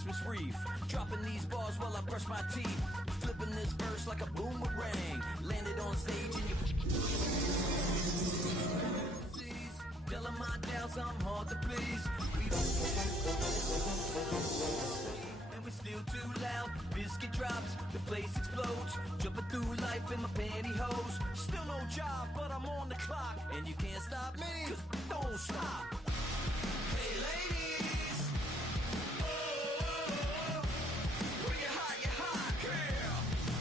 Christmas wreath. Dropping these bars while I brush my teeth. Flipping this verse like a boomerang. Landed on stage and you... Telling my doubts I'm hard to please. And we're still too loud. Biscuit drops, the place explodes. Jumping through life in my pantyhose. Still no job, but I'm on the clock. And you can't stop me, cause don't stop. Hey ladies, oh, when you're hot, yeah.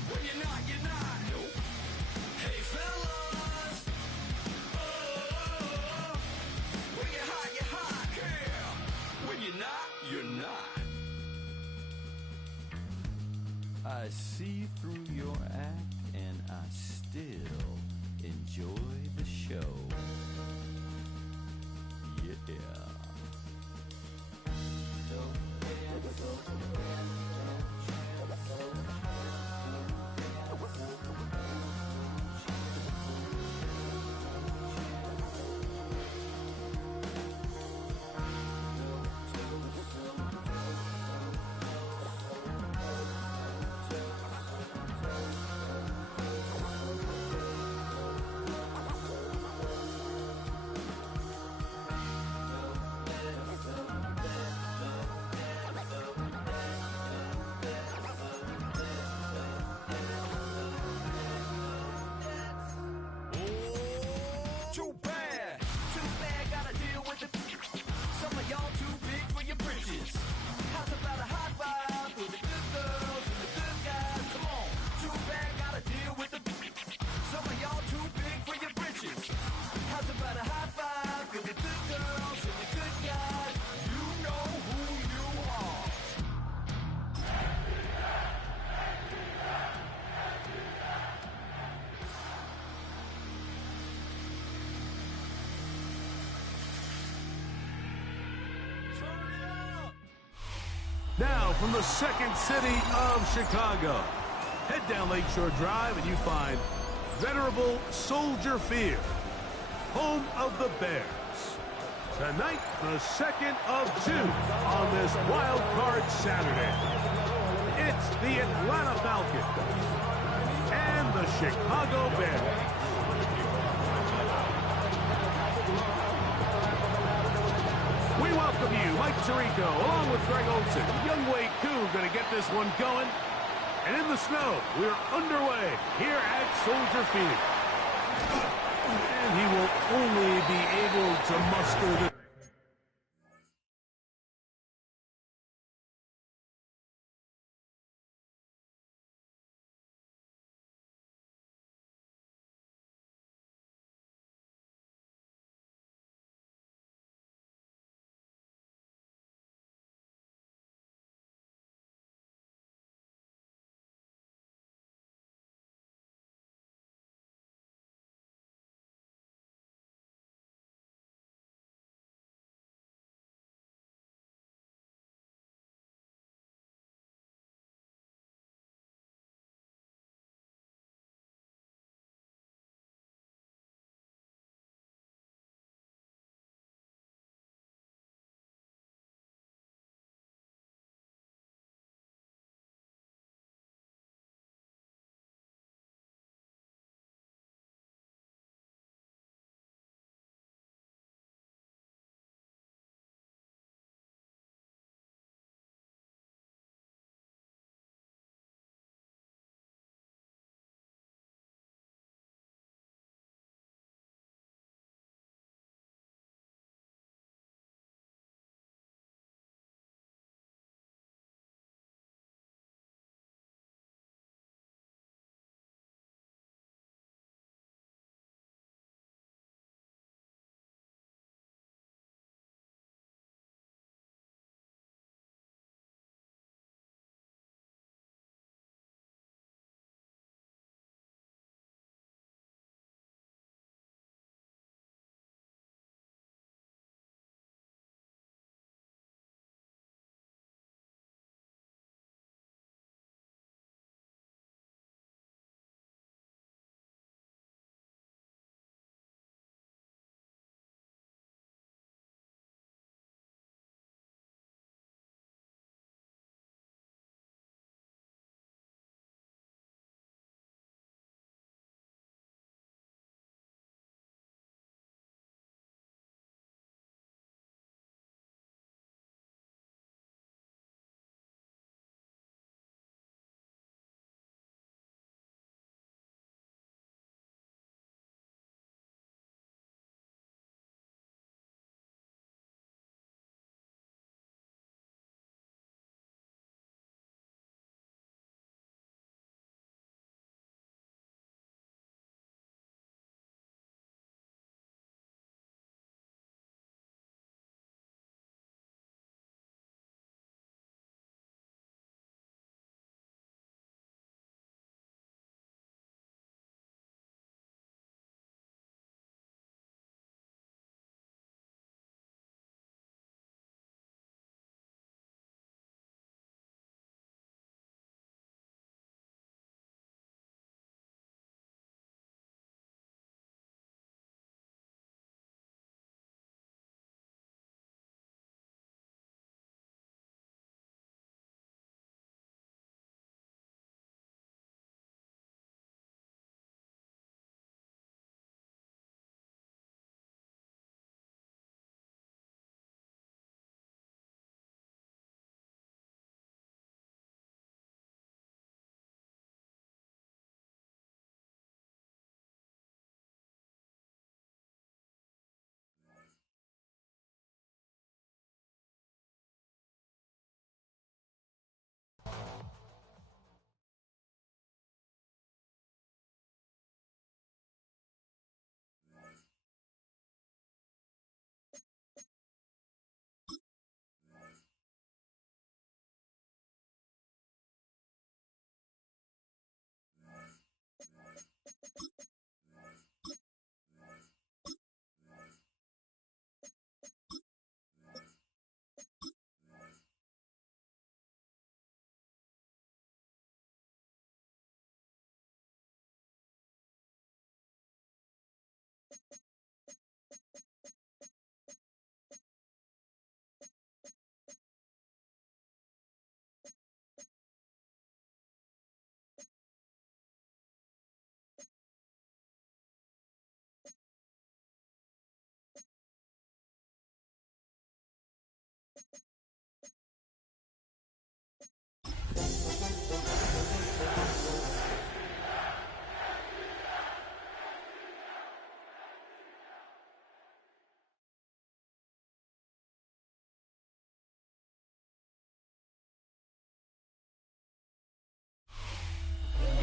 When you're not, you're not. Nope. Hey fellas, oh, when you're hot, yeah. When you're not, you're not. I see through your act and I still enjoy the show. Yeah. Too bad, gotta deal with it. Some of y'all too big for your britches. How's about a high five for the good girls and the good guys? Come on, too bad, gotta deal with it. Some of y'all too big for your britches. How's about a high five for the good girls and the good guys? You know who you are. Now, from the second city of Chicago, head down Lakeshore Drive and you find venerable Soldier Field, home of the Bears. Tonight, the second of two on this wild card Saturday. It's the Atlanta Falcons and the Chicago Bears. We welcome you, Mike Tirico, along with Greg Olson. Youngway Koo going to get this one going. And in the snow, we're underway here at Soldier Field. And he will only be able to muster the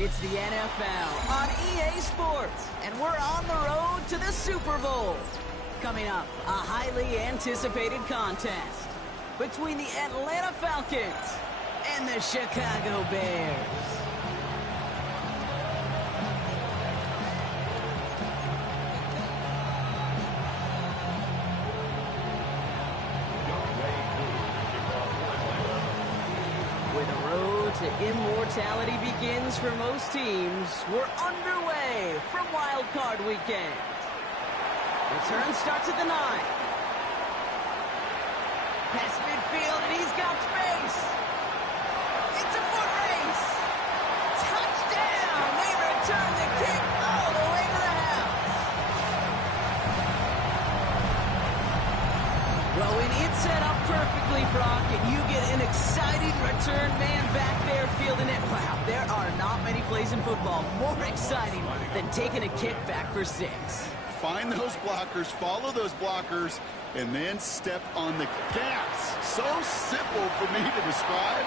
It's the NFL on EA Sports, and we're on the road to the Super Bowl. Coming up, a highly anticipated contest between the Atlanta Falcons and the Chicago Bears. Immortality begins for most teams. We're underway from Wild Card Weekend. Return starts at the 9. Past midfield, and he's got space. It's a foot race. Touchdown! They return the kick all the way to the house. Well, when it's set up perfectly, Brock, and you get an exciting return man back there fielding it, wow, there are not many plays in football more exciting than taking a kick back for 6. Find those blockers, follow those blockers, and then step on the gas. So simple for me to describe,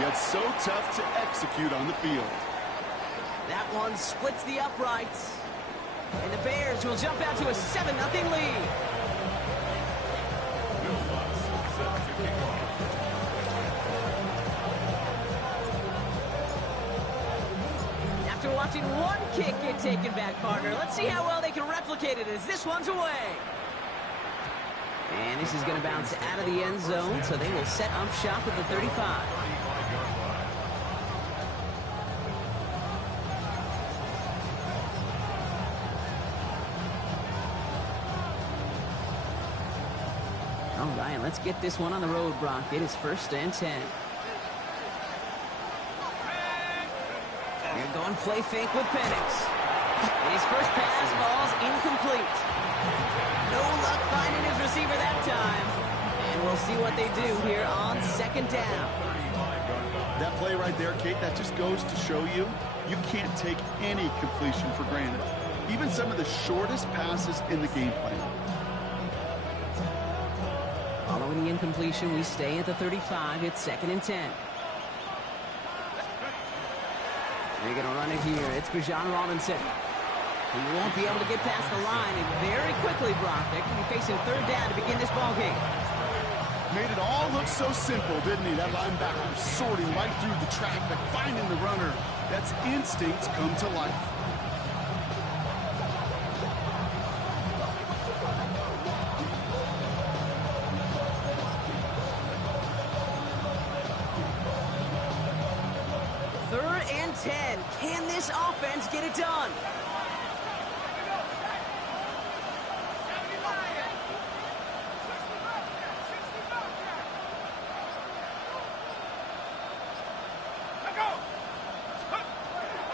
yet so tough to execute on the field. That one splits the uprights, and the Bears will jump out to a 7-0 lead. After watching one kick get taken back, partner, let's see how well they can replicate it as this one's away. And this is going to bounce out of the end zone, so they will set up shop at the 35. All right, let's get this one on the road, Brock. It is 1st and 10. They're going play fake with Penix. And his first pass falls incomplete. No luck finding his receiver that time. And we'll see what they do here on 2nd down. That play right there, Kate, that just goes to show you can't take any completion for granted. Even some of the shortest passes in the game plan. Following the incompletion, we stay at the 35. It's 2nd and 10. They're going to run it here. It's Bijan Robinson. He won't be able to get past the line, and very quickly, Brock, they're going to be facing 3rd down to begin this ball game. Made it all look so simple, didn't he? That linebacker sorting right through the traffic, finding the runner. That's instincts come to life. Can this offense get it done?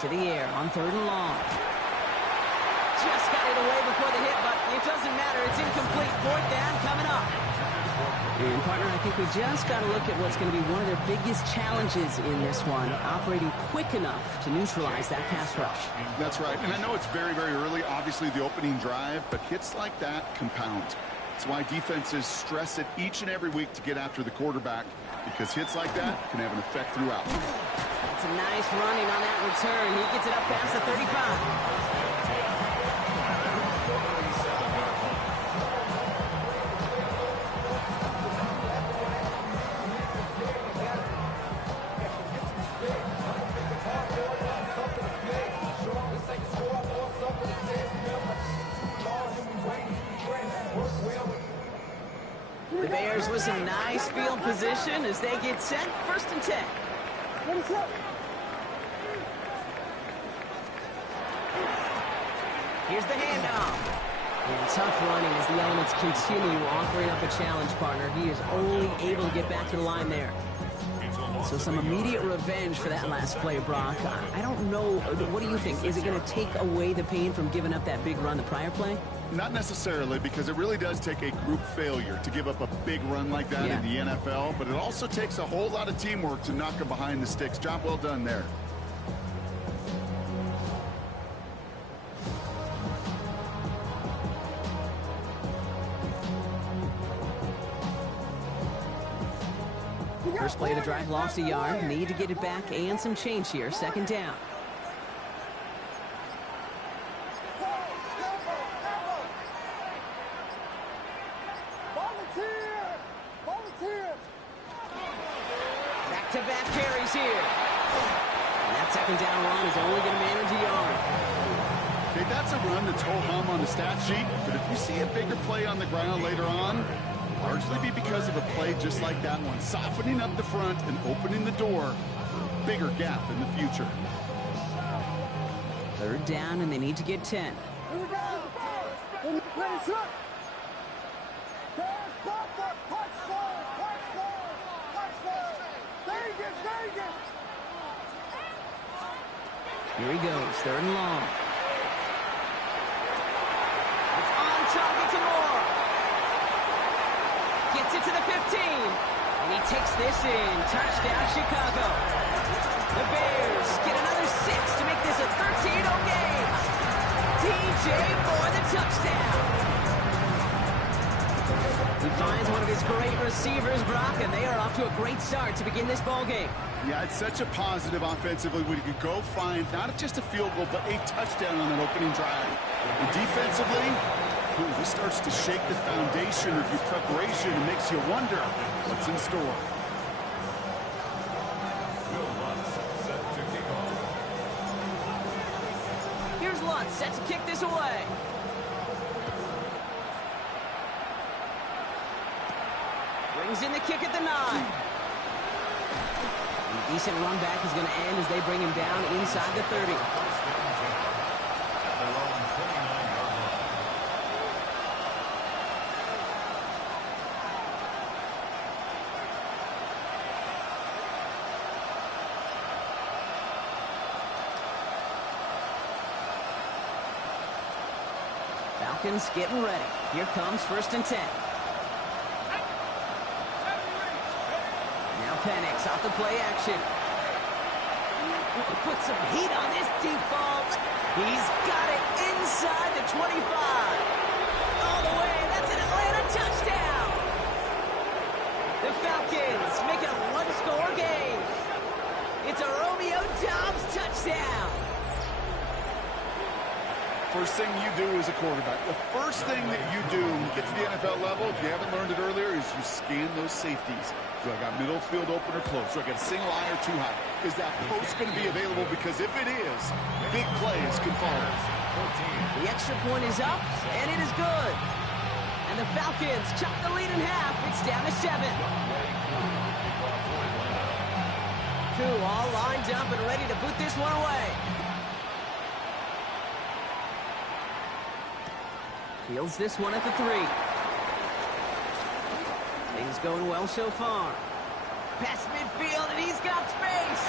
To the air on 3rd and long. Just got it away before the hit, but it doesn't matter. It's incomplete. 4th down coming up. And, partner, I think we just got to look at what's going to be one of their biggest challenges in this one, operating quick enough to neutralize that pass rush. That's right. And I know it's very, very early, obviously the opening drive, but hits like that compound. That's why defenses stress it each and every week to get after the quarterback, because hits like that can have an effect throughout. It's a nice running on that return. He gets it up past the 35. The Bears with some nice field position as they get set. 1st and 10. Here's the handoff. And tough running as the elements continue offering up a challenge, partner. He is only able to get back to the line there. So some immediate revenge for that last play, Brock. I don't know. What do you think? Is it going to take away the pain from giving up that big run the prior play? Not necessarily, because it really does take a group failure to give up a big run like that in the NFL, but it also takes a whole lot of teamwork to knock him behind the sticks. Job well done there. First play of the drive lost a yard. Need to get it back and some change here. 2nd down. is here. And that second down run is only going to manage a yard. Okay, that's a run that's ho-hum on the stat sheet, but if you see a bigger play on the ground later on, largely be because of a play just like that one, softening up the front and opening the door for a bigger gap in the future. Third down, and they need to get 10. Here he goes, third and long. It's on target to Moore. Gets it to the 15. And he takes this in. Touchdown, Chicago. The Bears get another 6 to make this a 13-0 game. TJ for the touchdown. He finds one of his great receivers, Brock, and they are off to a great start to begin this ball game. Yeah, it's such a positive offensively when you could go find not just a field goal, but a touchdown on that opening drive. And defensively, this starts to shake the foundation of your preparation and makes you wonder what's in store. Here's Lutz set to kick this away. Brings in the kick at the 9. A decent run back is going to end as they bring him down inside the 30. Falcons getting ready. Here comes 1st and 10. Penix off the play action. Put some heat on this deep ball. He's got it inside the 25. All the way. That's an Atlanta touchdown. The Falcons make it a one-score game. It's a Romeo Doubs touchdown. First thing you do as a quarterback, the first thing that you do when you get to the NFL level, if you haven't learned it earlier, is you scan those safeties. Do I got middle field open or close? Do I got a single eye or too high? Is that post going to be available? Because if it is, big plays can follow. The extra point is up, and it is good. And the Falcons chop the lead in half. It's down to 7. Koo all lined up and ready to boot this one away. Fields this one at the 3. Things going well so far. Past midfield, and he's got space.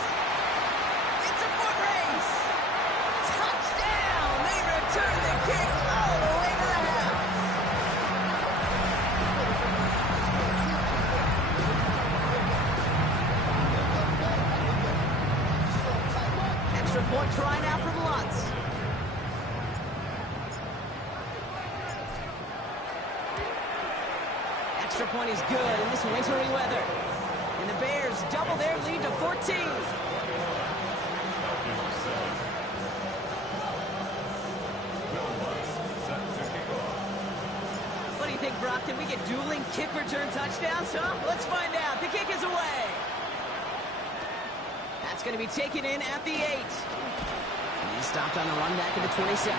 It's a foot race. Touchdown! They return the kick all the way to the house. Extra point try now from Lutz. Extra point is good in this wintry weather. And the Bears double their lead to 14. What do you think, Brock? Can we get dueling kick return touchdowns, huh? Let's find out. The kick is away. That's going to be taken in at the 8. And he's stopped on the run back at the 27.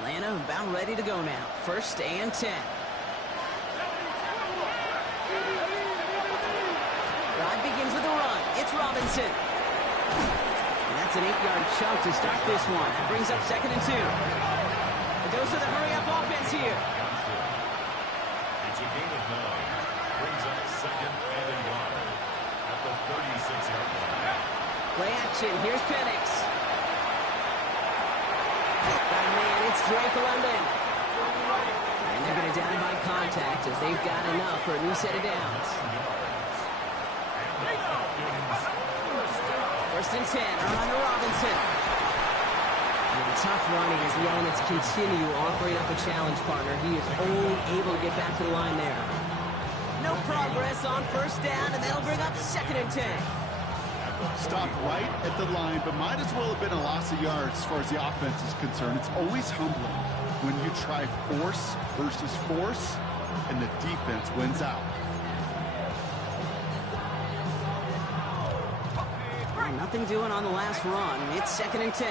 Atlanta about ready to go now. 1st and 10. Drive begins with a run. It's Robinson. And that's an 8-yard chunk to start this one. That brings up 2nd and 2. It goes to the hurry-up offense here. It's a gain of 9. Brings up 2nd and 1 at the 36-yard line. Play action. Here's Penix. Got a man. It's Drake London. And they're going to down him by contact as they've got enough for a new set of downs. 1st and 10. Around to Robinson. And tough running as the elements continue offering up a challenge partner. He is only able to get back to the line there. progress on first down, and that'll bring up 2nd and 10. Stopped right at the line, but might as well have been a loss of yards as far as the offense is concerned. It's always humbling when you try force versus force, and the defense wins out. Well, nothing doing on the last run. It's 2nd and 10.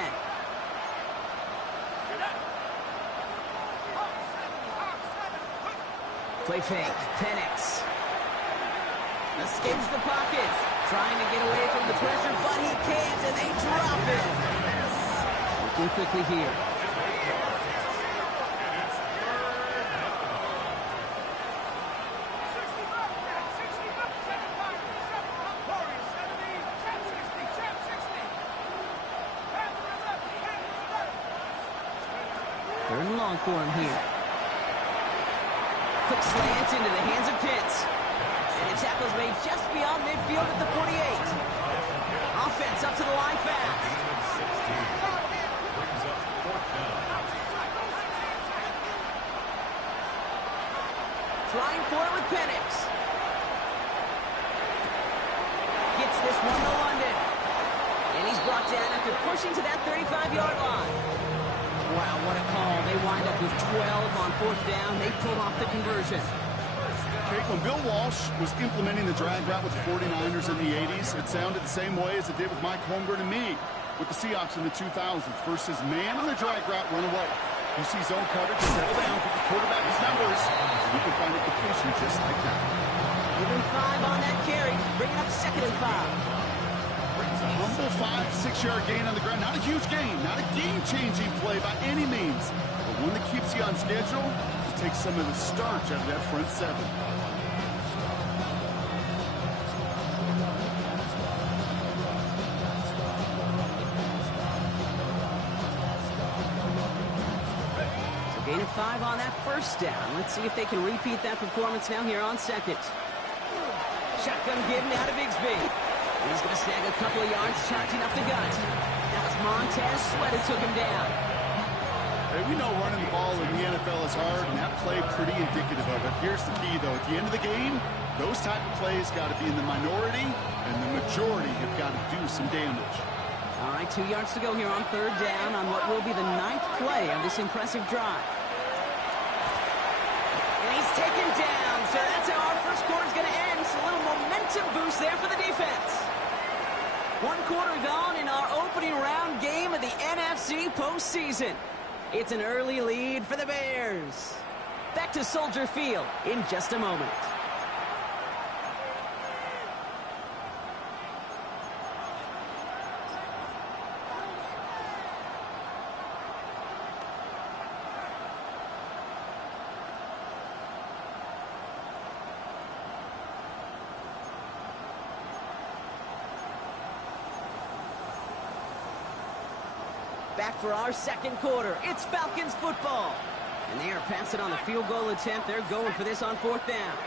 Play fake. Penix escapes the pocket. Trying to get away from the pressure, but he can't, and they drop it. Looking quickly here. Third and long for him here. Quick slant into the hands of Pitts. And the tackle's made just beyond midfield at the 48. Offense up to the line fast. Trying for it with Penix. Gets this one to London. And he's brought down after pushing to that 35-yard line. Wow, what a call. They wind up with 12 on 4th down. They pull off the conversion. When Bill Walsh was implementing the drag route with the 49ers in the 80s, it sounded the same way as it did with Mike Holmgren and me with the Seahawks in the 2000s. Versus man on the drag route, run away. You see zone coverage, settle down, get the quarterback his numbers, and you can find a completion just like that. Even 5 on that carry, bringing up 2nd and 5. Humble 5-6-yard gain on the ground. Not a huge gain, not a game-changing play by any means, but one that keeps you on schedule and takes some of the starch out of that front 7. Gain of 5 on that first down. Let's see if they can repeat that performance now here on 2nd. Shotgun give now to Bigsby. He's going to snag a couple of yards, charging up the gut. That was Montez Sweat who took him down. Hey, we know running the ball in the NFL is hard, and that play pretty indicative of it. Here's the key, though. At the end of the game, those type of plays got to be in the minority, and the majority have got to do some damage. All right, 2 yards to go here on 3rd down on what will be the 9th play of this impressive drive. And he's taken down, so that's how our first quarter is going to end. So a little momentum boost there for the defense. 1 quarter gone in our opening round game of the NFC postseason. It's an early lead for the Bears. Back to Soldier Field in just a moment. Back for our 2nd quarter. It's Falcons football. And they are passing on the field goal attempt. They're going for this on 4th down.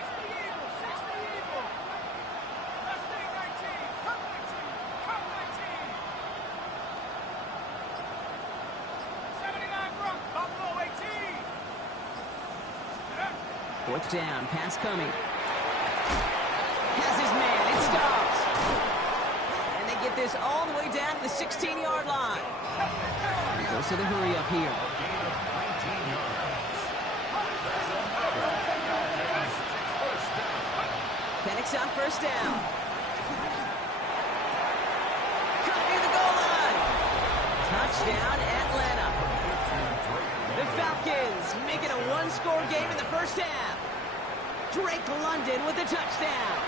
Fourth down, pass coming. Has his man, it stops. And they get this all the way down to the 16-yard line. He goes to the hurry up here. Penix on first down. Cut near the goal line. Touchdown, Atlanta. The Falcons make it a 1-score game in the first half. Drake London with a touchdown.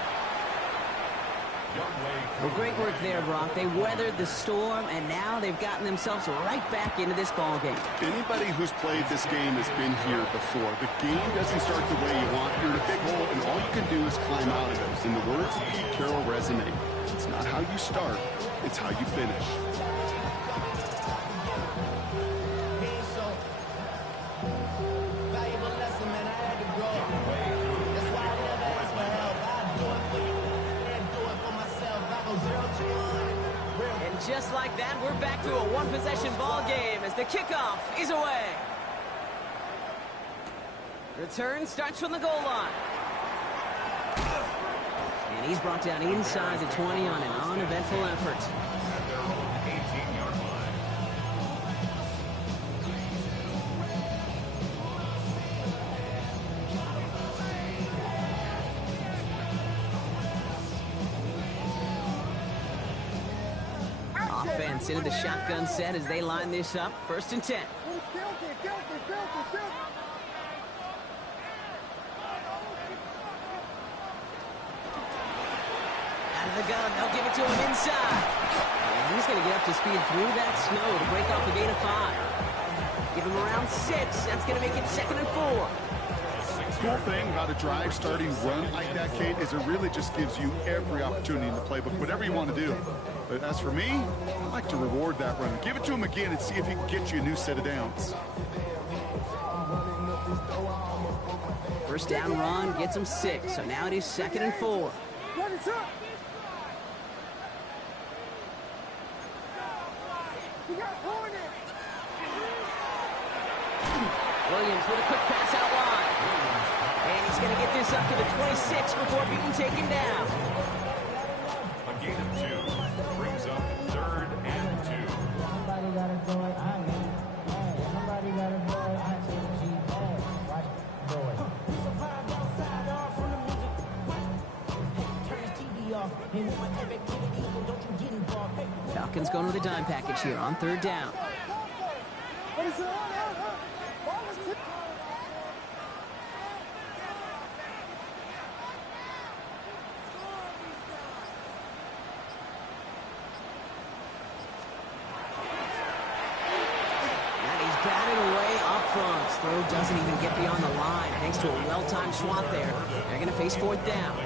Well, great work there, Brock. They weathered the storm, and now they've gotten themselves right back into this ball game. Anybody who's played this game has been here before. The game doesn't start the way you want. You're in a big hole, and all you can do is climb out of it. In the words of Pete Carroll resume, it's not how you start, it's how you finish. Just like that, we're back to a 1-possession ball game as the kickoff is away. Return starts from the goal line. And he's brought down inside the 20 on an uneventful effort. At their own 18-yard line. Offense into the shotgun set as they line this up. 1st and 10. Out of the gun, they'll give it to him inside. And he's going to get up to speed through that snow to break off a gain of 5. Give him around 6. That's going to make it 2nd and 4. Cool thing about a drive starting run like that, Kate, is it really just gives you every opportunity in the playbook, whatever you want to do. But as for me, I like to reward that run. Give it to him again and see if he can get you a new set of downs. 1st down run gets him 6. So now it is 2nd and 4. Williams with a quick pass out wide. And he's going to get this up to the 26 before being taken down. A gain of 2 brings up 3rd and 2. Somebody gotta do it, I mean. Somebody gotta do it, I take G. Watch, do it. Survive outside, off from the music. Turn his TV off. And with my activities, and don't you get involved. Falcons going with a dime package here on 3rd down. What is it? Throw doesn't even get beyond the line thanks to a well-timed swat there. They're going to face 4th down.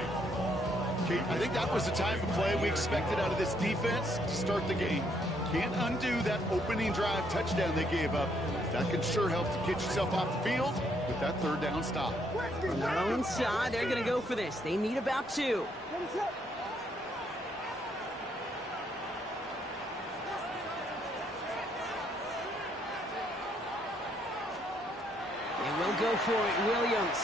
Kate, I think that was the type of play we expected out of this defense to start the game. Can't undo that opening drive touchdown they gave up. That can sure help to get yourself off the field with that 3rd down stop. From their own side, they're going to go for this. They need about 2. They will go for it, Williams.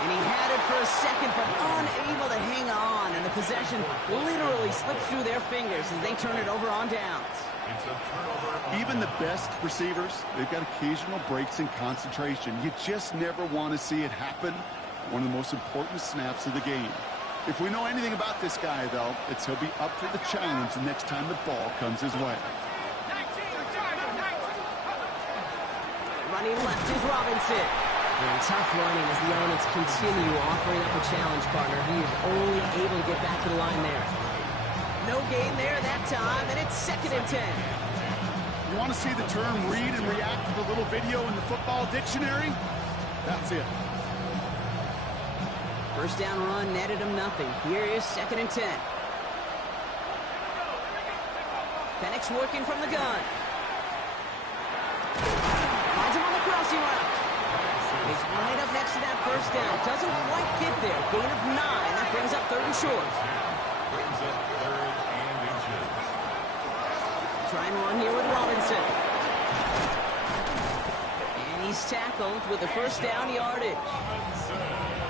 And he had it for a second, but unable to hang on. And the possession literally slipped through their fingers as they turn it over on downs. It's a turnover. Even the best receivers, they've got occasional breaks in concentration. You just never want to see it happen. One of the most important snaps of the game. If we know anything about this guy, though, it's he'll be up for the challenge the next time the ball comes his way. Running left is Robinson. And tough running as the elements continue offering up a challenge partner. He is only able to get back to the line there. No gain there that time, and it's 2nd and 10. You want to see the term read and react to the little video in the football dictionary? That's it. 1st down run netted him nothing. Here is 2nd and 10. Penix working from the gun. Finds him on the crossing route. He's right up next to that 1st down. Doesn't quite get there. Gain of 9. That brings up 3rd and short. Brings up 3rd and inches. Try and run here with Robinson. And he's tackled with the 1st down yardage.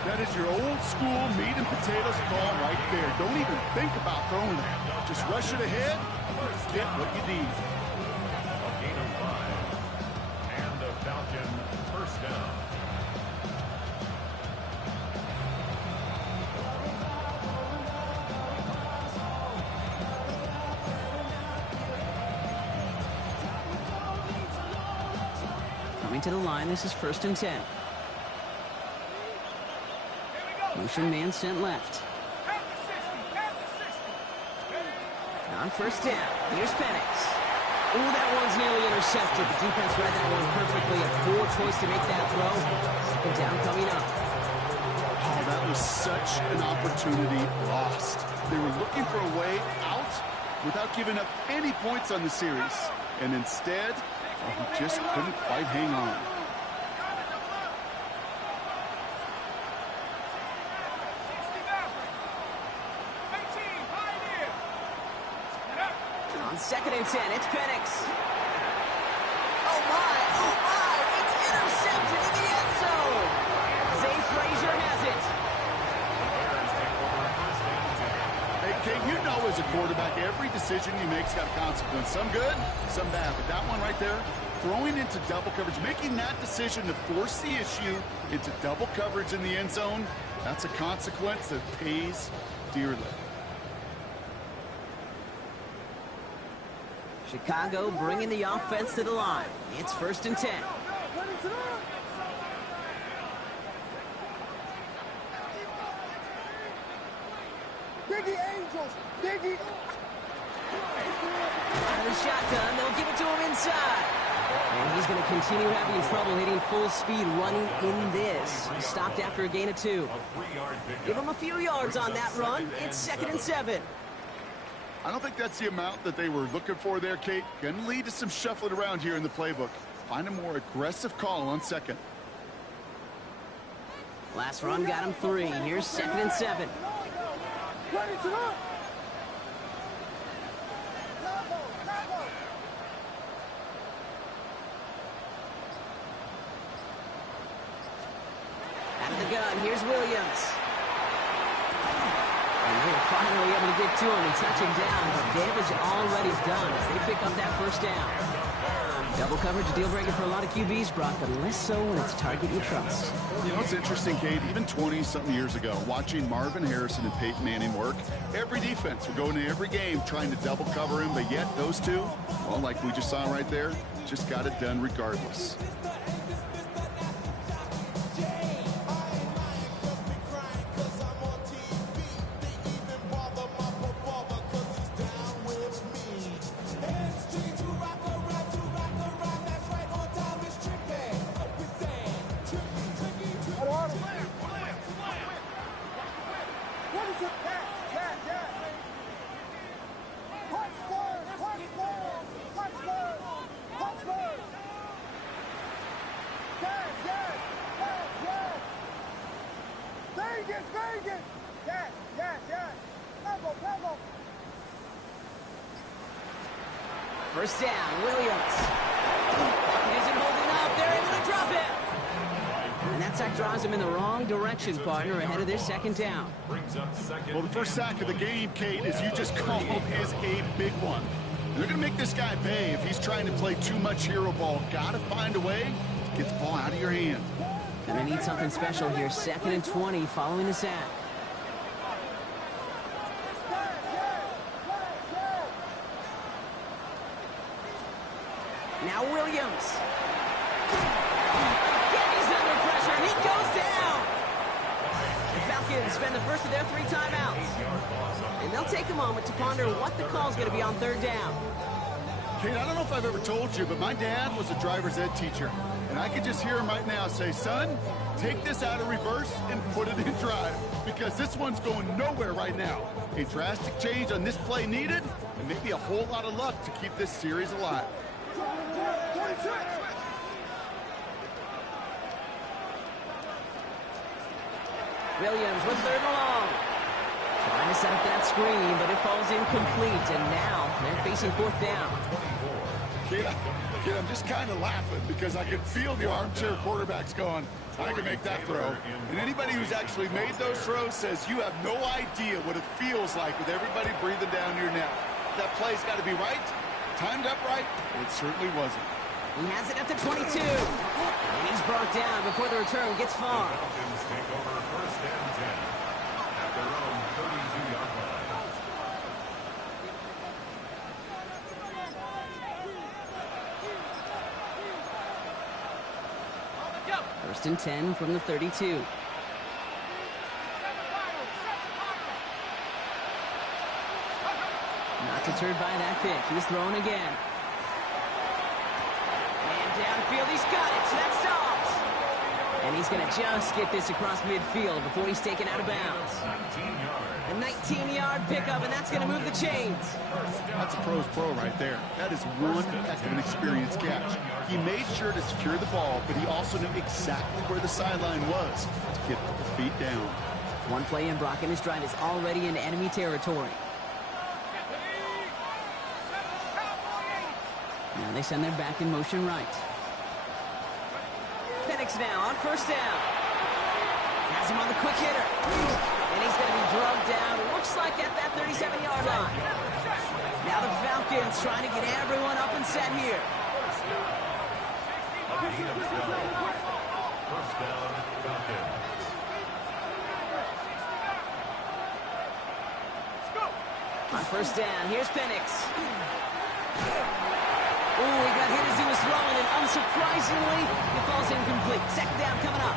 That is your old school meat and potatoes call right there. Don't even think about throwing it. Just rush it ahead. Get what you need. A gain of 5. And the Falcon 1st down. Coming to the line, this is 1st and 10. Motion man sent left. On 1st down, here's Penix. Ooh, that one's nearly intercepted. The defense read that one perfectly. A poor choice to make that throw. 2nd down coming up. Oh, that was such an opportunity lost. They were looking for a way out without giving up any points on the series. And instead, he just couldn't quite hang on. On 2nd and 10, it's Penix. Oh my, it's intercepted in the end zone. Zay Frazier has it. The Bears take Kate, you know as a quarterback, every decision you make's got a consequence. Some good, some bad. But that one right there, throwing into double coverage, making that decision to force the issue into double coverage in the end zone, that's a consequence that pays dearly. Chicago bringing the offense to the line. It's 1st and 10. Diggy Angels! Diggy! Out of the shotgun, they'll give it to him inside. And he's going to continue having trouble hitting full speed running in this. He stopped after a gain of 2. Give him a few yards on that run. It's 2nd and 7. I don't think that's the amount that they were looking for there, Kate. Going to lead to some shuffling around here in the playbook. Find a more aggressive call on 2nd. Last run got him 3. Here's 2nd and 7. Ready to run! Out of the gun, here's Williams. And they were finally able to get to him and touch him down, but damage already done as they pick up that 1st down. Double coverage, a deal breaker for a lot of QBs, Brock, but less so when it's a target you trust. You know, it's interesting, Kate, even 20-something years ago, watching Marvin Harrison and Peyton Manning work, every defense would go into every game trying to double cover him, but yet those two, well, like we just saw right there, just got it done regardless. First down, Williams. He isn't holding up. They're able to drop it. And that sack drives him in the wrong direction, partner, ahead of their 2nd down. Well, the first sack of the game, Kate, as you just called, is a big one. They're going to make this guy pay if he's trying to play too much hero ball. Got to find a way to get the ball out of your hand. Gonna need something special here. 2nd and 20 following the sack. Now Williams. And he's under pressure, and he goes down. The Falcons spend the first of their 3 timeouts. And they'll take a moment to ponder what the call's going to be on 3rd down. Kate, I don't know if I've ever told you, but my dad was a driver's ed teacher. And I could just hear him right now say, son, take this out of reverse and put it in drive. Because this one's going nowhere right now. A drastic change on this play needed, and maybe a whole lot of luck to keep this series alive. Williams with 3rd and long. Trying to set up that screen, but it falls incomplete. And now they're facing 4th down. Kid, I'm just kind of laughing because I can feel the armchair quarterbacks going, I can make that throw. And anybody who's actually made those throws says you have no idea what it feels like with everybody breathing down your neck. That play's got to be right, timed up right, and it certainly wasn't. He has it at the 22. And he's brought down before the return gets far. Falcons take over 1st and 10 at their own 32-yard line. 1st and 10 from the 32. Not deterred by that pick. He's throwing again. And downfield, he's got it. So that stops. And he's going to just get this across midfield before he's taken out of bounds. 19 yards. A 19-yard pickup, and that's going to move the chains. That's a pro's pro right there. That is one heck of an experienced catch. He made sure to secure the ball, but he also knew exactly where the sideline was to get the feet down. One play in, Brock, and his drive is already in enemy territory. Now they send their back in motion right. Penix now on 1st down. Has him on the quick hitter. And he's going to be drugged down. looks like at that 37-yard line. Now the Falcons trying to get everyone up and set here. First down, Falcons. On first down, here's Penix. Ooh, he got hit as he was throwing, and unsurprisingly, it falls incomplete. Second down coming up.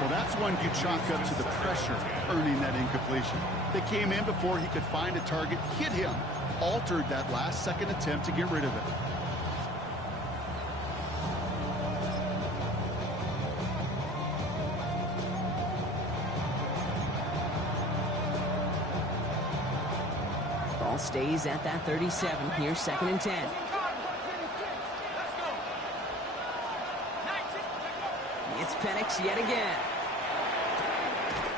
Well, that's one you chalk up to the pressure earning that incompletion. They came in before he could find a target, hit him, altered that last-second attempt to get rid of it. Ball stays at that 37. Here's second and 10. It's Penix yet again.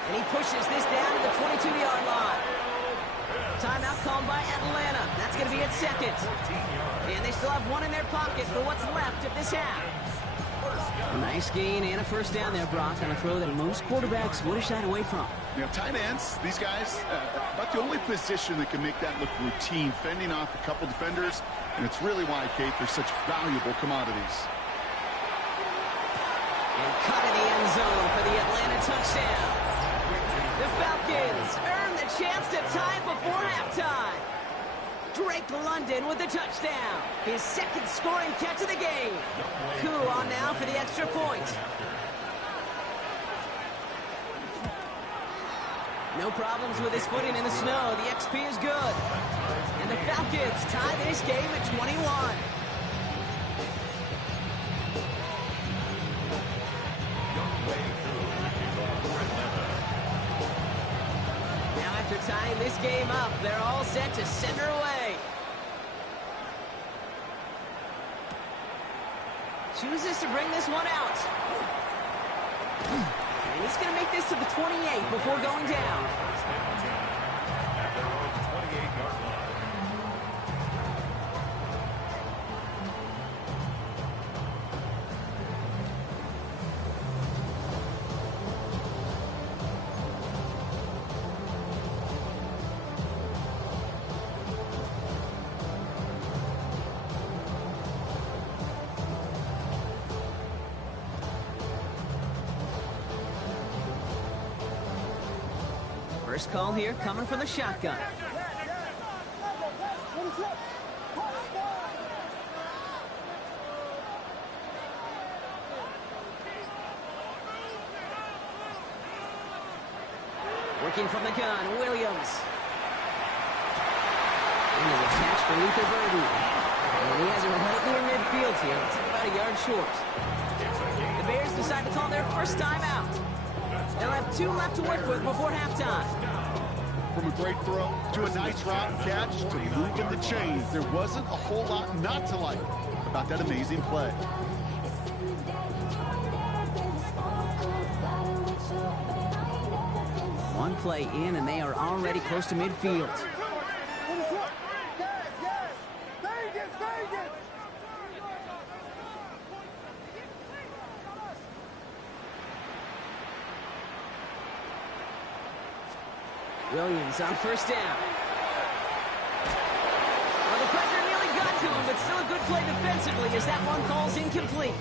And he pushes this down to the 22-yard line. Timeout called by Atlanta. That's going to be its second. And they still have one in their pocket for what's left of this half. A nice gain and a first down there, Brock, on a throw that most quarterbacks would have shied away from. You know, tight ends, these guys, about the only position that can make that look routine, fending off a couple defenders, and it's really why, Kate, they're such valuable commodities. And cut in the end zone for the Atlanta touchdown. The Falcons earn the chance to tie it before halftime. Drake London with the touchdown. His second scoring catch of the game. Koo on now for the extra point. No problems with his footing in the snow. The XP is good. And the Falcons tie this game at 21. Now after tying this game up, they're all set to send her away. Chooses to bring this one out. And he's going to make this to the 28 before going down. At their own 28-yard line. First call here coming from the shotgun. Working from the gun, Williams. And there's a catch for Luther Burden. And he has it right near midfield here. It's about a yard short. The Bears decide to call their first time out. They'll have 2 left to work with before halftime. From a great throw to a nice route catch to moving the chains, there wasn't a whole lot not to like about that amazing play. One play in, and they are already close to midfield. Williams on first down. Well, the pressure nearly got to him, but still a good play defensively as that one falls incomplete.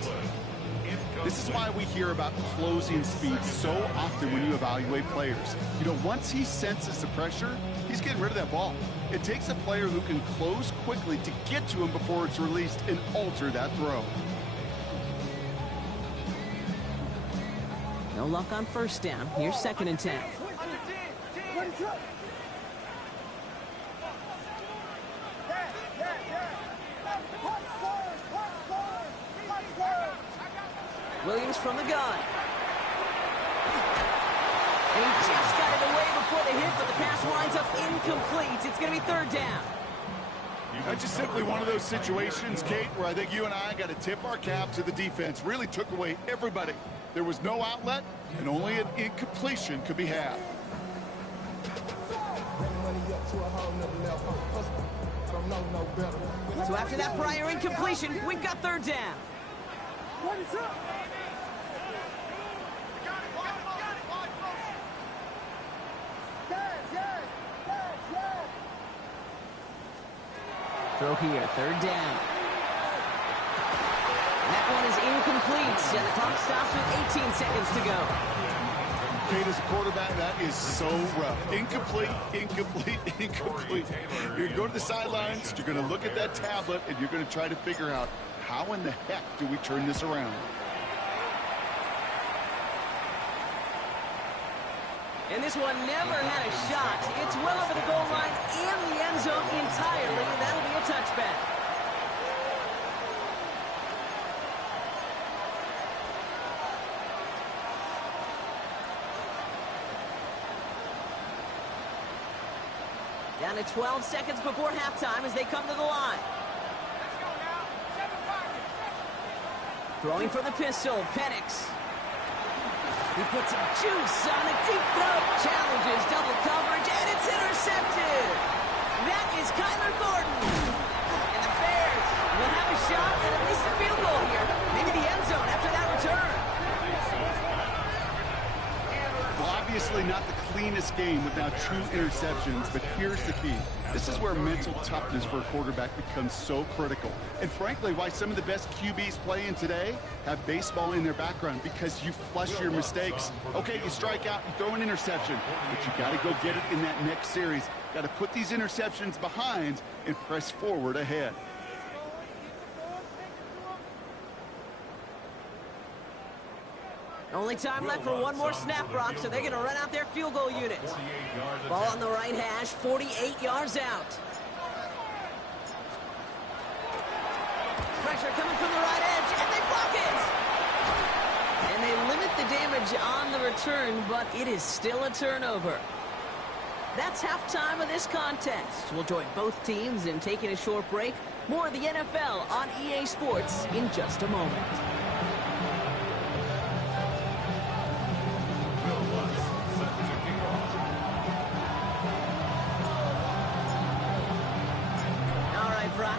This is why we hear about closing speed so often when you evaluate players. You know, once he senses the pressure, he's getting rid of that ball. It takes a player who can close quickly to get to him before it's released and alter that throw. No luck on first down. Here's second and 10. Williams from the gun. And he just got it away before the hit, but the pass winds up incomplete. It's going to be third down. That's just simply one of those situations, Kate, where I think you and I got to tip our cap to the defense. Really took away everybody. There was no outlet, and only an incompletion could be had. So after that prior incompletion, we've got third down. Throw here, third down. And that one is incomplete, and the clock stops with 18 seconds to go. Kate, as a quarterback, that is so rough. Incomplete, incomplete, incomplete. You're going to go to the sidelines, you're going to look at that tablet, and you're going to try to figure out how in the heck do we turn this around. And this one never had a shot. It's well over the goal line and the end zone entirely, and that'll be a touchback. Down to 12 seconds before halftime as they come to the line. Throwing for the pistol, Penix. He puts some juice on a deep throw. Challenges double coverage, and it's intercepted. That is Kyler Gordon. And the Bears will have a shot at least a field goal here. Maybe the end zone after that return. Well, obviously not the cleanest game without 2 interceptions, but here's the key. This is where mental toughness for a quarterback becomes so critical. And frankly, why some of the best QBs playing today have baseball in their background, because you flush your mistakes. Okay, you strike out, you throw an interception, but you got to go get it in that next series. Got to put these interceptions behind and press forward ahead. Only time left for one more snap, Brock, so they're going to run out their field goal unit. Ball on the right hash, 48 yards out. Pressure coming from the right edge, and they block it! And they limit the damage on the return, but it is still a turnover. That's halftime of this contest. We'll join both teams in taking a short break. More of the NFL on EA Sports in just a moment.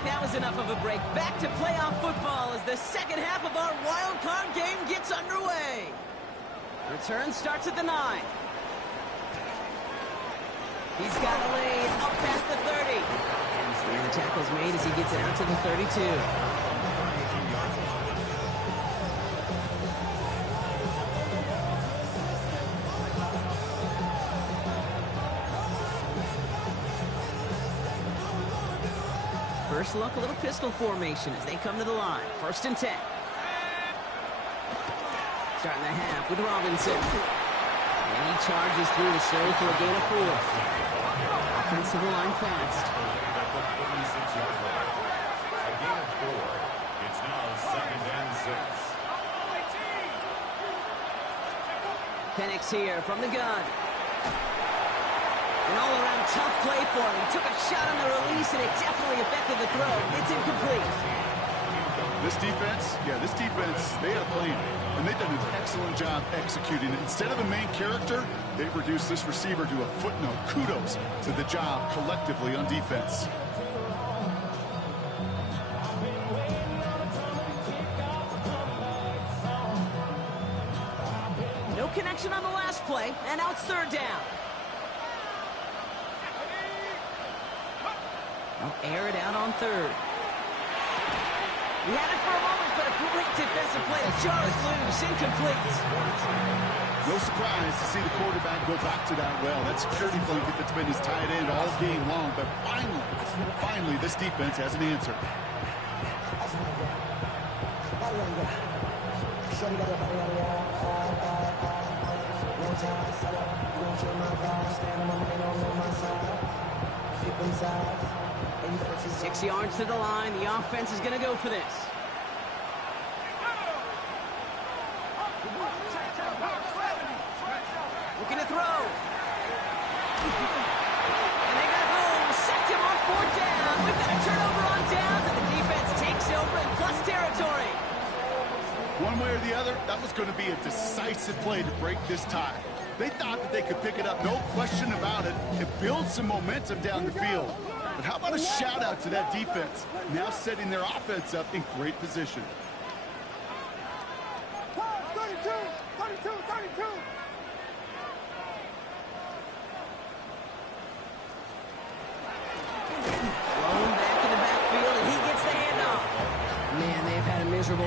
That was enough of a break. Back to playoff football as the second half of our wild card game gets underway. Return starts at the 9. He's got a lead up past the 30. And the tackle's made as he gets it out to the 32. First look, a little pistol formation as they come to the line. 1st and 10. Starting the half with Robinson. And he charges through the serve for a gain of 4. Offensive line fast. A gain of 4. It's now 2nd and 6. Penix here from the gun. An all-around tough play for him. He took a shot on the release, and it definitely affected the throw. It's incomplete. This defense, they had a plan, and they've done an excellent job executing it. Instead of a main character, they've reduced this receiver to a footnote. Kudos to the job collectively on defense. No connection on the last play, and now it's 3rd down. They'll air it out on 3rd. He had it for a moment, but a great defensive play. The jar is loose, incomplete. No surprise to see the quarterback go back to that well. That security blanket that's been his tight end all game long. But finally, this defense has an answer. Six yards to the line. The offense is going to go for this. Looking to throw. And they got home. Sacked him on 4th down. We've got a turnover on downs, and the defense takes over in plus territory. One way or the other, that was going to be a decisive play to break this tie. They thought that they could pick it up, no question about it, and build some momentum down the field. But how about a shout-out to that defense, now setting their offense up in great position. 32. Rolling back in the backfield.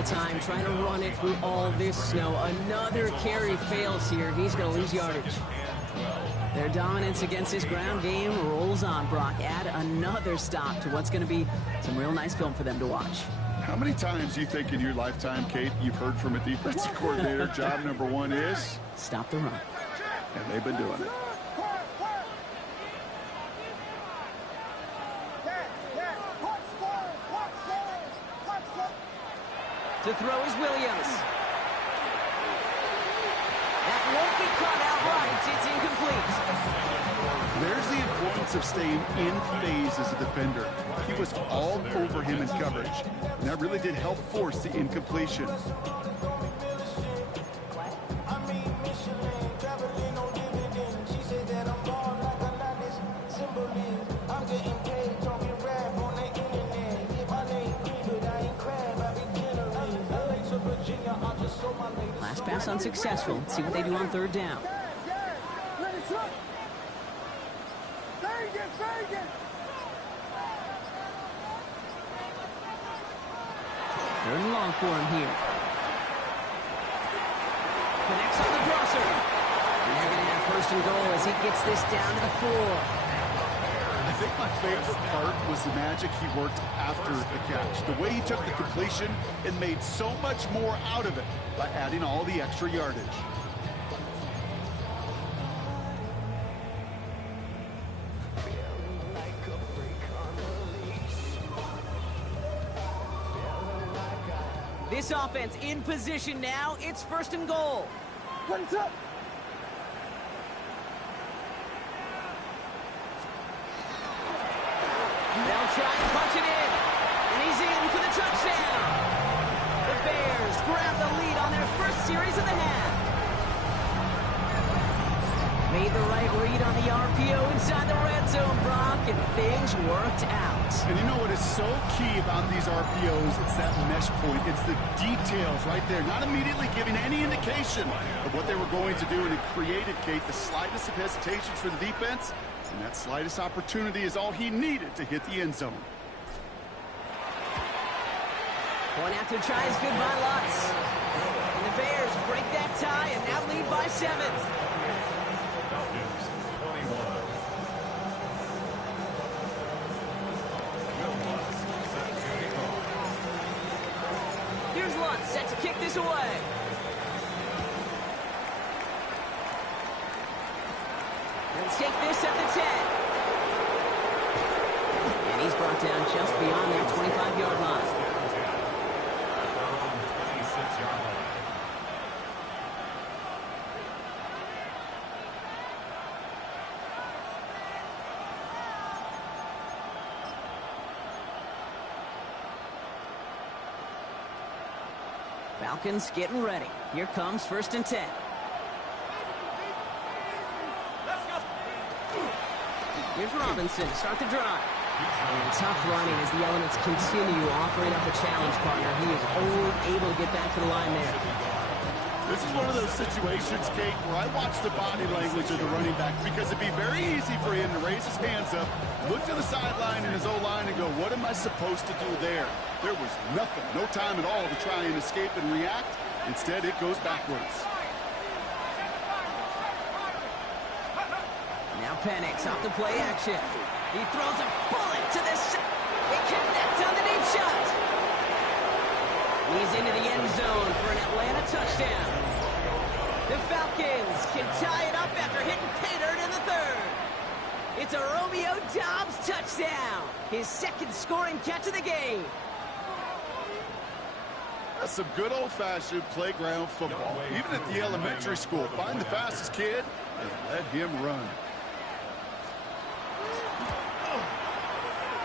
time trying to run it through all this snow. Another carry fails here. He's going to lose yardage. Their dominance against this ground game rolls on, Brock. Add another stop to what's going to be some real nice film for them to watch. How many times do you think in your lifetime, Kate, you've heard from a defensive coordinator, job number one is? Stop the run. And they've been doing it. To throw is Williams. That won't be caught outright. It's incomplete. There's the importance of staying in phase as a defender. He was all over him in coverage, and that really did help force the incompletion. Last pass unsuccessful. Let's see what they do on third down. Third and long for him here. Connects on the crosser. And they're going to have first and goal as he gets this down to the 4. I think my favorite part was the magic he worked after the catch. The way he took the completion and made so much more out of it by adding all the extra yardage. This offense in position now. It's first and goal. What's up? They'll try and punch it in. And he's in for the touchdown. The Bears grab the lead on their first series of the half. Made the right read on the RPO inside the red zone, Brock, and things worked out. And you know what is so key about these RPOs? It's that mesh point. It's the details right there. Not immediately giving any indication of what they were going to do, and it created, Kate, the slightest of hesitations for the defense. And that slightest opportunity is all he needed to hit the end zone. Point after tries good by Lutz. And the Bears break that tie and now lead by 7. Falcons 21. Here's Lutz set to kick this away. Let's take this at the 10. And he's brought down just beyond that 25-yard line. Falcons getting ready. Here comes first and 10. Here's Robinson to start the drive. And tough running as the elements continue offering up a challenge partner. He is only able to get back to the line there. This is one of those situations, Kate, where I watch the body language of the running back, because it'd be very easy for him to raise his hands up, look to the sideline in his O-line and go, what am I supposed to do there? There was nothing, no time at all to try and escape and react. Instead, it goes backwards. Now Penix off the play action. He throws a bullet to the shot. He connects on the deep shot. He's into the end zone for an Atlanta touchdown. The Falcons can tie it up after hitting pay dirt in the 3rd. It's a Romeo Doubs touchdown. His second scoring catch of the game. That's some good old-fashioned playground football. Even at the elementary school, find the fastest kid and let him run.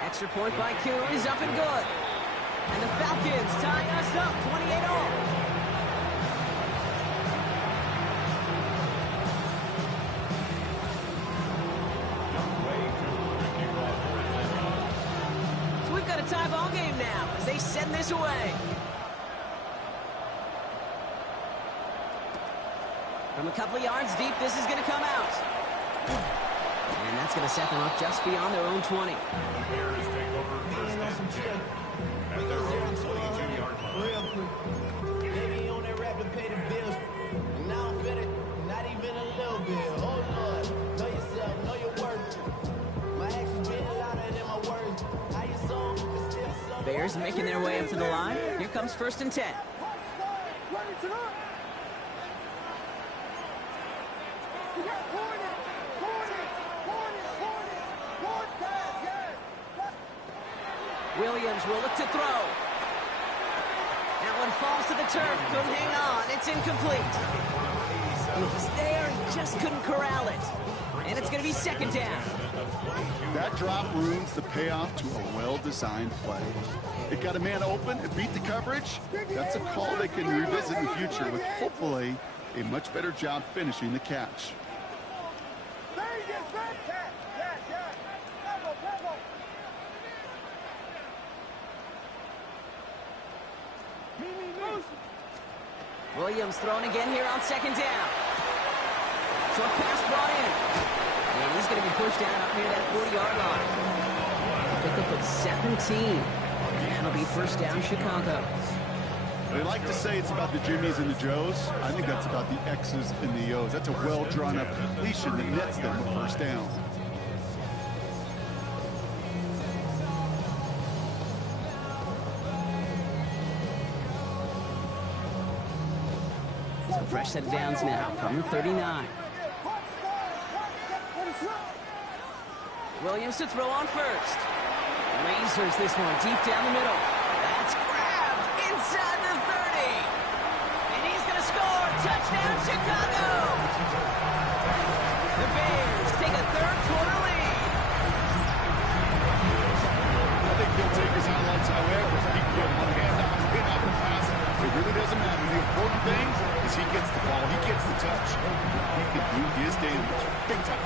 Extra point by Q is up and good. And the Falcons tying us up 28-all. So we've got a tie ball game now as they send this away. From a couple of yards deep, this is going to come out. And that's going to set them up just beyond their own 20. Bears take over first and 10. at their own 22-yard line. Real quick. Maybe on that rap to pay the bills. And now I'm fit it, not even a little bit. Oh Lord, know yourself, know your worth. My actions being louder than my words. How you song, but still song. Bears making their way up to the line. Here comes 1st and 10. Williams will look to throw. That one falls to the turf. Couldn't hang on. It's incomplete. He was there. He just couldn't corral it. And it's going to be 2nd down. That drop ruins the payoff to a well-designed play. It got a man open, it beat the coverage. That's a call they can revisit in the future with hopefully a much better job finishing the catch. Williams throwing again here on 2nd down. Short pass brought in. And he's going to be pushed down up near that 40-yard line. Pickup of 17. And that'll be 1st down, Chicago. They like to say it's about the Jimmies and the Joes. I think that's about the X's and the O's. That's a well-drawn-up completion that nets them a 1st down. So fresh set of downs now from the 39. Williams to throw on 1st. Lasers this one deep down the middle. That's grabbed inside the 30. And he's going to score. Touchdown, Chicago. The Bears take a 3rd quarter lead. I think he'll take his highlights, however. He can get one hand off, pin off the pass. It really doesn't matter. The important thing is he gets the ball, he gets the touch. He can do his damage. Big time.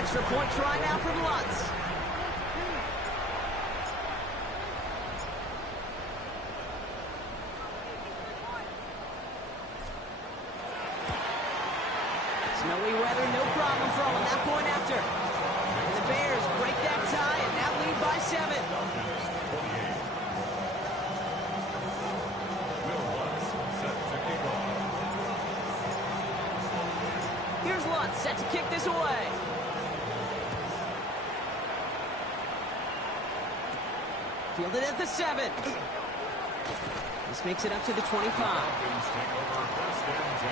Extra point try now from Lutz. Snowy weather, no problem for him on that point after. And the Bears break that tie and now lead by 7. Here's Lutz set to kick this away. Fielded at the 7. This makes it up to the 25. Falcons take over 1st and 10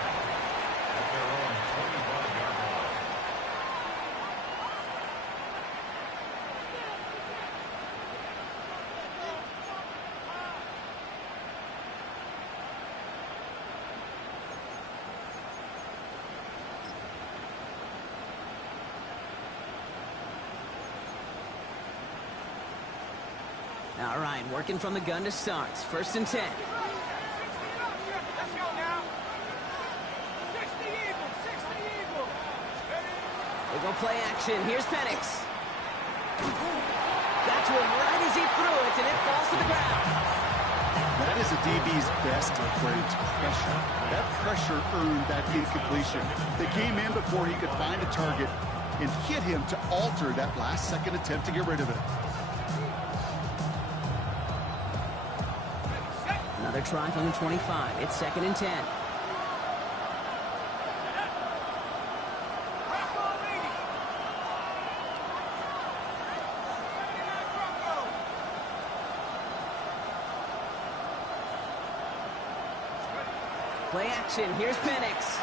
at their own 25-yard line. All right, working from the gun to start. 1st and 10. Let's go now. 60 Eagles, 60 Eagles. They go play action. Here's Penix. Got to him right as he threw it, and it falls to the ground. That is a DB's best phrase, pressure. That pressure earned that incompletion. They came in before he could find a target and hit him to alter that last-second attempt to get rid of it. Another try from the 25. It's 2nd and 10. Play action. Here's Penix.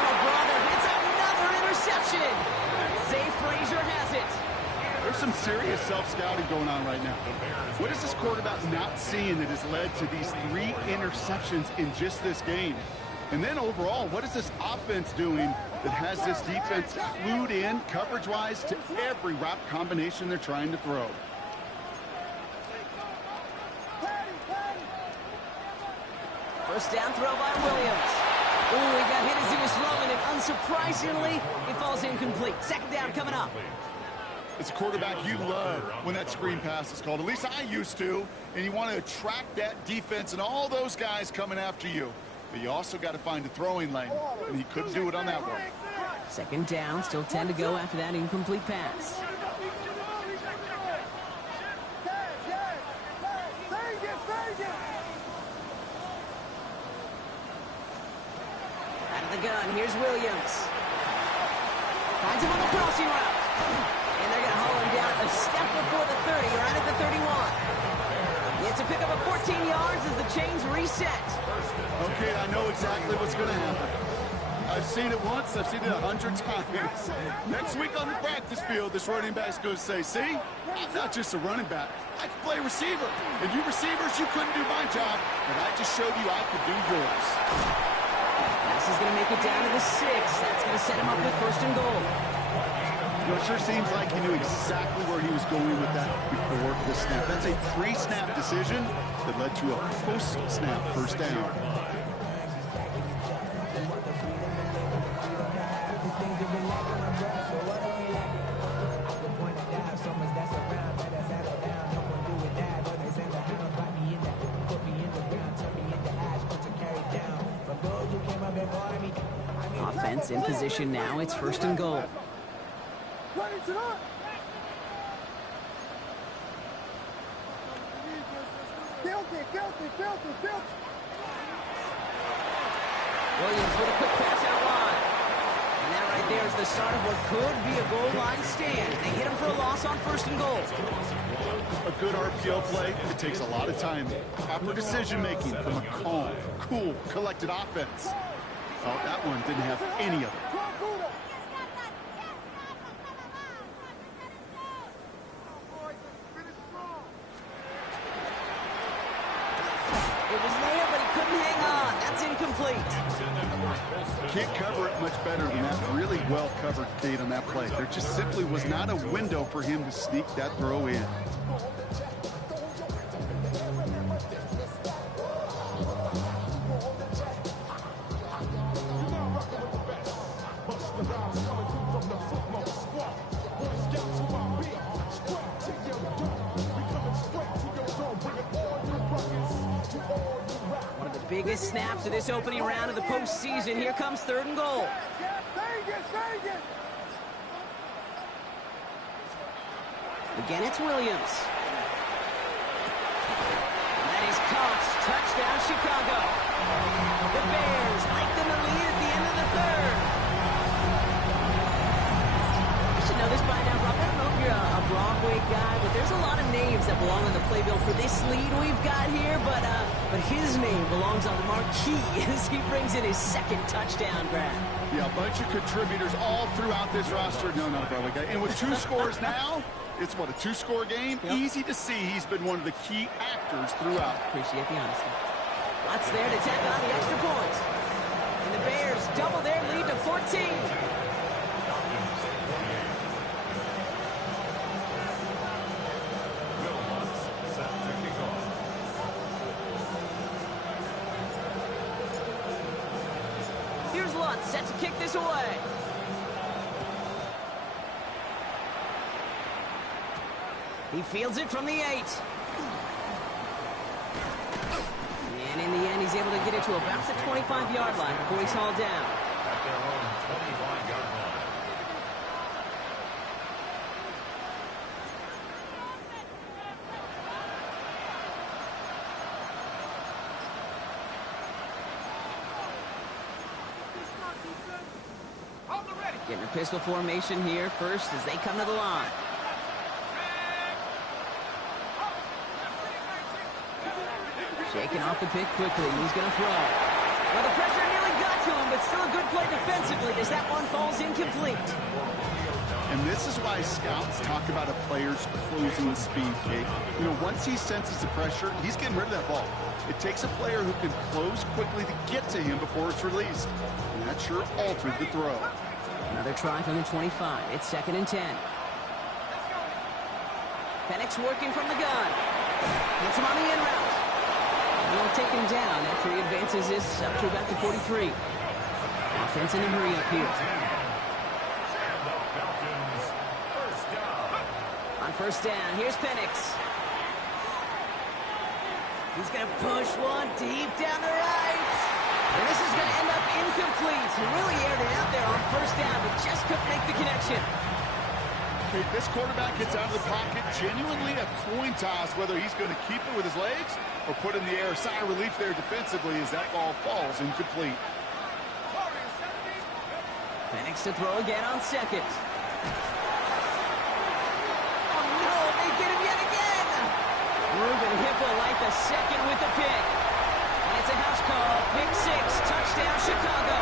Oh, brother, it's another interception. Zay Frazier has it. There's some serious self-scouting going on right now. What is this quarterback not seeing that has led to these 3 interceptions in just this game? And then overall, what is this offense doing that has this defense clued in coverage-wise to every route combination they're trying to throw? First down throw by Williams. Ooh, he got hit as he was throwing it. Unsurprisingly, it falls incomplete. 2nd down coming up. It's a quarterback you love when that screen pass is called. At least I used to. And you want to attract that defense and all those guys coming after you. But you also got to find a throwing lane. And he couldn't do it on that one. 2nd down, still 10 to go after that incomplete pass. the gun. Here's Williams. Finds him on the crossing route. And they're going to haul him down a step before the 30, or out at the 31. It's a pick up of 14 yards as the chains reset. Okay, I know exactly what's going to happen. I've seen it once, I've seen it 100 times. Next week on the practice field, this running back's going to say, see, I'm not just a running back. I can play receiver. And you receivers, you couldn't do my job, but I just showed you I could do yours. This is going to make it down to the 6. That's going to set him up with 1st and goal. You know, it sure seems like he knew exactly where he was going with that before the snap. That's a pre-snap decision that led to a post-snap 1st down. Offense in position now. It's 1st and goal. Williams with a quick pass out wide. And that right there is the start of what could be a goal line stand. They hit him for a loss on 1st and goal. A good RPO play, it takes a lot of time. Proper decision-making from a calm, cool, collected offense. Oh, that one didn't have any of it. It was there, but he couldn't hang on. That's incomplete. Can't cover it much better than that. Really well covered, Kate, on that play. There just simply was not a window for him to sneak that throw in. Biggest snaps of this opening round of the postseason. Here comes 3rd and goal. Again, it's Williams. And that is caught. Touchdown, Chicago. The Bears lengthen the lead at the end of the 3rd. You should know this by now, Brock. I don't know if you're a Broadway guy, but there's a lot of names that belong on the playbill for this lead we've got here, but his name belongs on the marquee as he brings in his 2nd touchdown grab. Yeah, a bunch of contributors all throughout this roster. No, not a Broadway guy. And with 2 scores now, it's what, a 2-score game? Yep. Easy to see he's been one of the key actors throughout. Appreciate the honesty. Lots there to tack on the extra point. And the Bears double their lead to 14. Set to kick this away. He fields it from the 8. And in the end, he's able to get it to about the 25-yard line before he's hauled down. At their own 25-yard line. Getting a pistol formation here first as they come to the line. Shaking off the pick quickly. He's going to throw. Well, the pressure nearly got to him, but still a good play defensively as that one falls incomplete. And this is why scouts talk about a player's closing speed, Kate. You know, once he senses the pressure, he's getting rid of that ball. It takes a player who can close quickly to get to him before it's released. And that sure altered the throw. Another try from the 25. It's 2nd and 10. Penix working from the gun. Gets him on the in route. And they'll take him down after he advances this up to about the 43. Offense in a hurry up here. On 1st down, here's Penix. He's going to push one deep down the right. And this is going to end up incomplete. He really aired it out there on 1st down, but just couldn't make the connection. Okay, this quarterback gets out of the pocket, genuinely a coin toss whether he's going to keep it with his legs or put in the air. Sigh of relief there defensively as that ball falls incomplete. Penix to throw again on second. Oh no, they get him yet again! Ruben Hippolyte the second with the pick. And it's a house call. Pick 6, touchdown Chicago.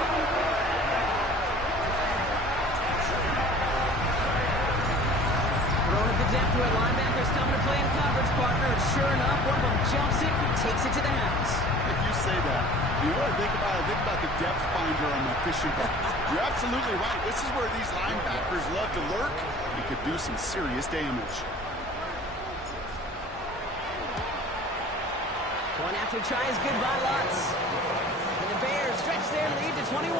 Throwing at the depth where linebackers coming to play in coverage, partner. And sure enough, one of them jumps it and takes it to the house. If you say that, you know what I think about? I think about the depth finder on my fishing boat. You're absolutely right. This is where these linebackers love to lurk. You could do some serious damage. One after try is good by Lutz. And the Bears stretch their lead to 21.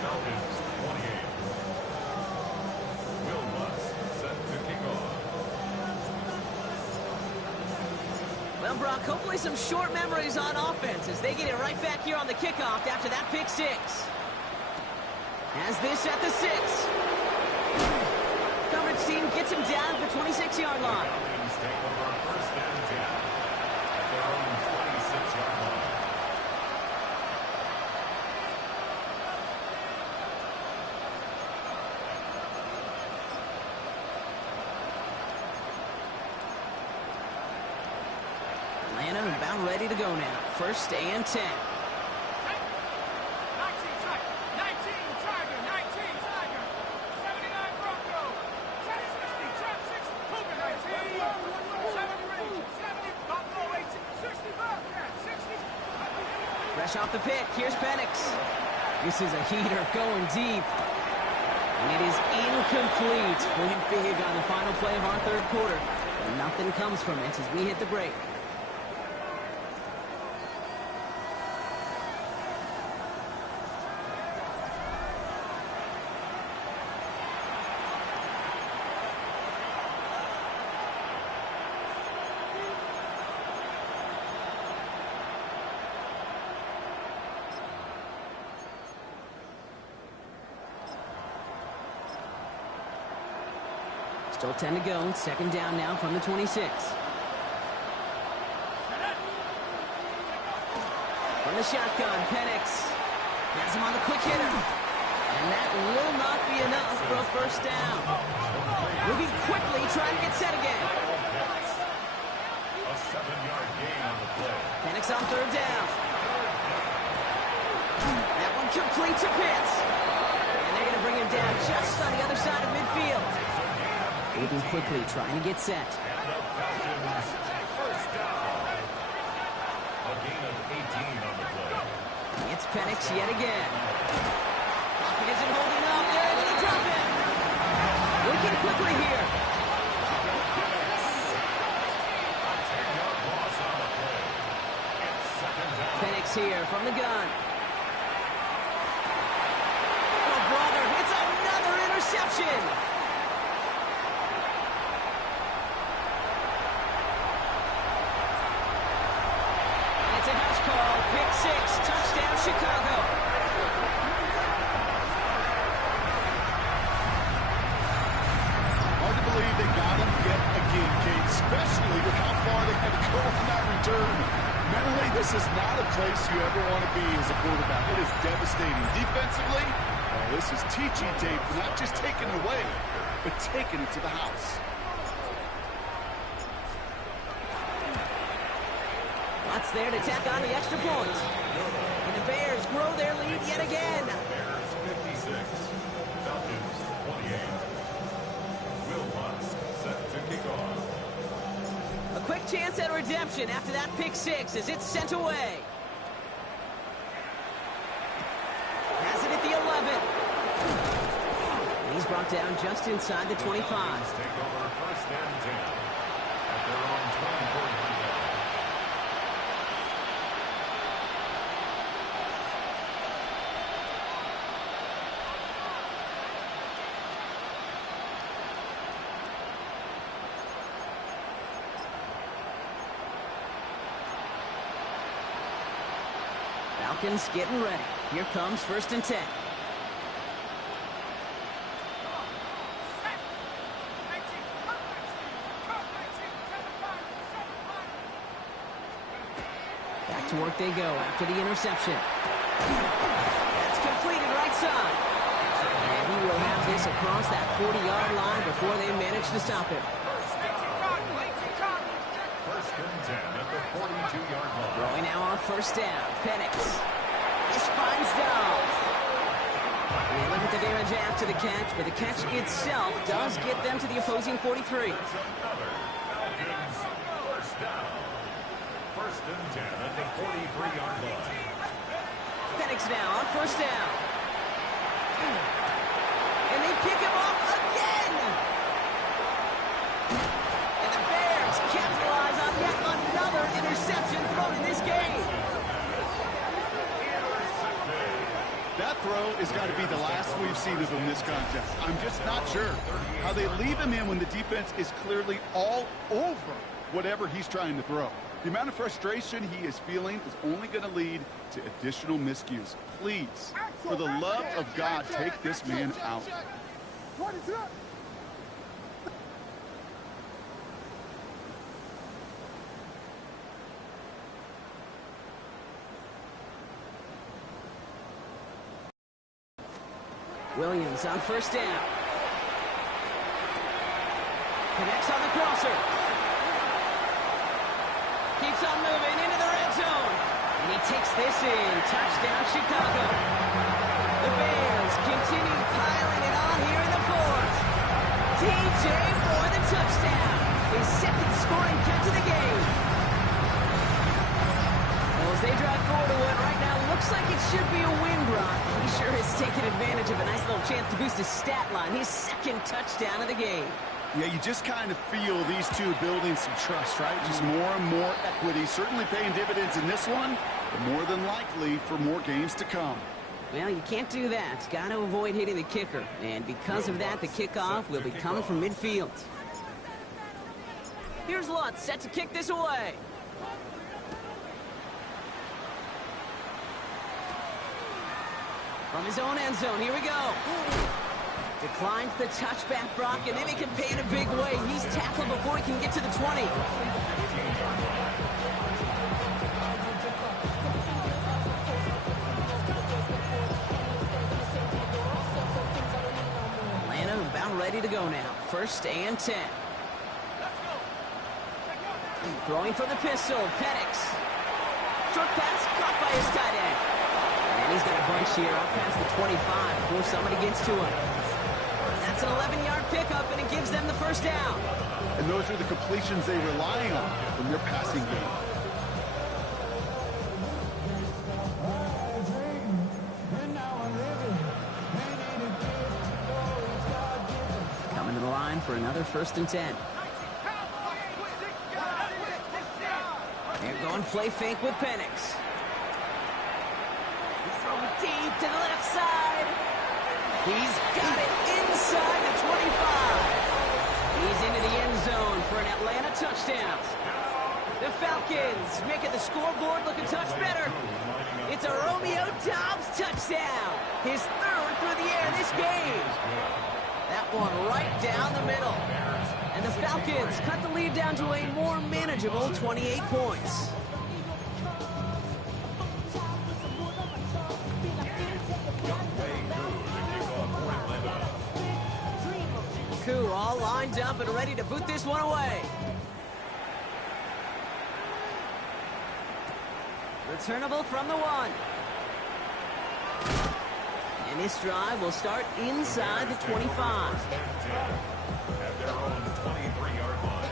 Falcons 28. Will Lutz set to kick off. Well, Brock, hopefully some short memories on offense as they get it right back here on the kickoff after that pick 6. Has this at the 6. Coverage team gets him down at the 26-yard line. Falcons take over first and 10 at their own 26-yard line. Atlanta about ready to go now. First and 10. 60. Fresh off the pick, here's Penix. This is a heater going deep. And it is incomplete. Went big on the final play of our third quarter. And nothing comes from it as we hit the break. Still 10 to go. Second down now from the 26. From the shotgun, Penix has him on the quick hitter. And that will not be enough for a first down. Moving quickly, trying to get set again. A 7-yard gain on the play. Penix on third down. That one complete to Pitts. And they're going to bring him down just on the other side of midfield. Moving quickly, trying to get set. And the Falcons first down. A gain of 18 on the play. It's Penix yet again. Pocket isn't holding up. They're able to drop it. Working quickly here. A 10-yard loss on the play. It's second down. Penix here from the gun. Oh, brother, it's another interception. It's a house call. Pick 6, touchdown Chicago. Hard to believe they got him yet again, Kate, especially with how far they had to go on that return. Mentally, this is not a place you ever want to be as a quarterback. It is devastating. Defensively, well, this is teaching tape for not just taking it away, but taking it to the house. Lutz there to tack on the extra point. And the Bears grow their lead yet again. Bears 56. Falcons 28. Will Lutz set to kick off. A quick chance at redemption after that pick 6 as it's sent away. Has it at the 11. And he's brought down just inside the 25. Falcons take over first and 10 at their own 24-yard line. Falcons getting ready. Here comes first and 10. Back to work they go after the interception. That's completed right side. And he will have this across that 40-yard line before they manage to stop him. First and 10 at the 42-yard line. Throwing now on first down. Penix. This finds Dowd. And they look at the damage after the catch, but the catch itself does get them to the opposing 43. It's another Falcons first down. First and 10 at the 43-yard line. Penix now on first down. And they pick him off again. And the Bears capitalize on yet another interception thrown in this game. That throw has got to be the last we've seen of him this contest. I'm just not sure how they leave him in when the defense is clearly all over whatever he's trying to throw. The amount of frustration he is feeling is only going to lead to additional miscues. Please, for the love of God, take this man out. Williams on first down. Connects on the crosser. Keeps on moving into the red zone. And he takes this in. Touchdown, Chicago. The Bears continue piling it on here in the fourth. DJ for the touchdown. His second scoring catch of the game. Well, as they drive forward to what right now looks like it should be a win, Brock. He sure has taken advantage of a nice little chance to boost his stat line. His second touchdown of the game. Yeah, you just kind of feel these two building some trust, right? Just more and more equity. Certainly paying dividends in this one, but more than likely for more games to come. Well, you can't do that. Got to avoid hitting the kicker. And because of that, the kickoff will be coming from midfield. Here's Lutz set to kick this away. From his own end zone, here we go. Declines the touchback, Brock, and then he can pay in a big way. He's tackled before he can get to the 20. Atlanta about ready to go now. First and 10. Throwing for the pistol, Penix. Short pass caught by his tight end. And he's got a bunch here up past the 25 before somebody gets to him. That's an 11-yard pickup, and it gives them the first down. And those are the completions they rely on from their passing game. Coming to the line for another first and 10. They're going play fake with Penix. He's throwing deep to the left side. He's got it inside the 25. He's into the end zone for an Atlanta touchdown. The Falcons making the scoreboard look a touch better. It's a Romeo Doubs touchdown. His third through the air this game. That one right down the middle. And the Falcons cut the lead down to a more manageable 28 points. Koo all lined up and ready to boot this one away. Returnable from the 1. And this drive will start inside the 25. At their own 23-yard line.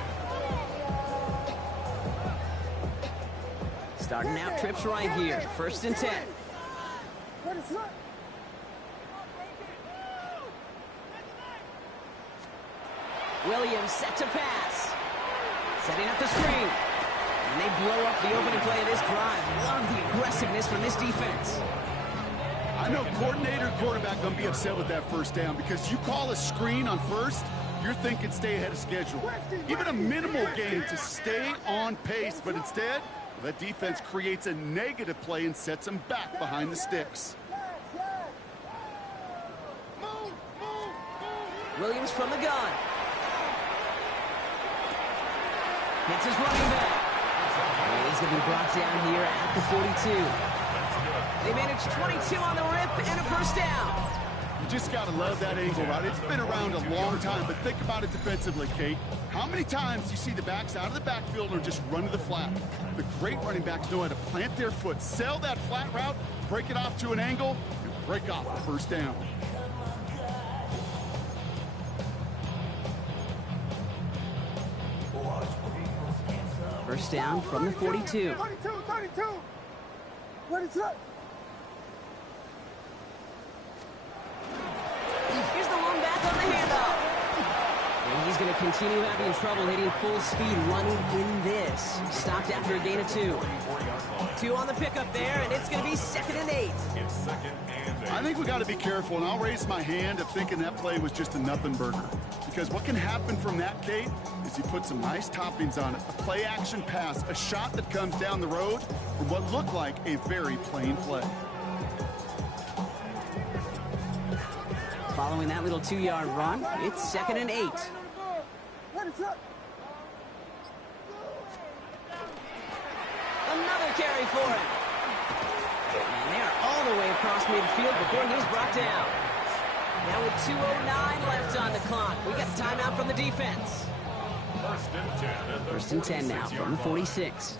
Starting out trips right here. First and 10. Williams set to pass. Setting up the screen. And they blow up the opening play of this drive. Love the aggressiveness from this defense. I know coordinator and quarterback going to be upset with that first down because you call a screen on first, you're thinking stay ahead of schedule. Even a minimal gain to stay on pace, but instead, that defense creates a negative play and sets them back behind the sticks. Williams from the gun. Hits his running back. And he's going to be brought down here at the 42. They managed 22 on the rip and a first down. You just got to love that angle route. It's been around a long time, but think about it defensively, Kate. How many times do you see the backs out of the backfield or just run to the flat? The great running backs know how to plant their foot, sell that flat route, break it off to an angle, and break off the first down. First down from the 42. 32. What is up? Here's the one back on the handoff. And he's going to continue having trouble hitting full speed running in this. Stopped after a gain of 2. 2 on the pickup there, and it's going to be 2nd and 8. It's 2nd and 8. I think we got to be careful, and I'll raise my hand of thinking that play was just a nothing burger. Because what can happen from that, Kate, is you put some nice toppings on it. A play-action pass, a shot that comes down the road from what looked like a very plain play. Following that little 2-yard run, it's 2nd and 8. Another carry for him. And they're all the way across midfield before he's brought down. Now with 2:09 left on the clock, we got timeout from the defense. 1st and 10. At the First and 10 now from the 46.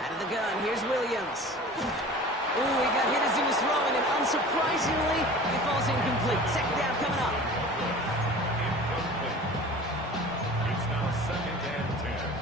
Out of the gun, here's Williams. Ooh, he got hit as he was throwing, and unsurprisingly, he falls incomplete. 2nd down coming up. Incomplete. It's now 2nd and 10.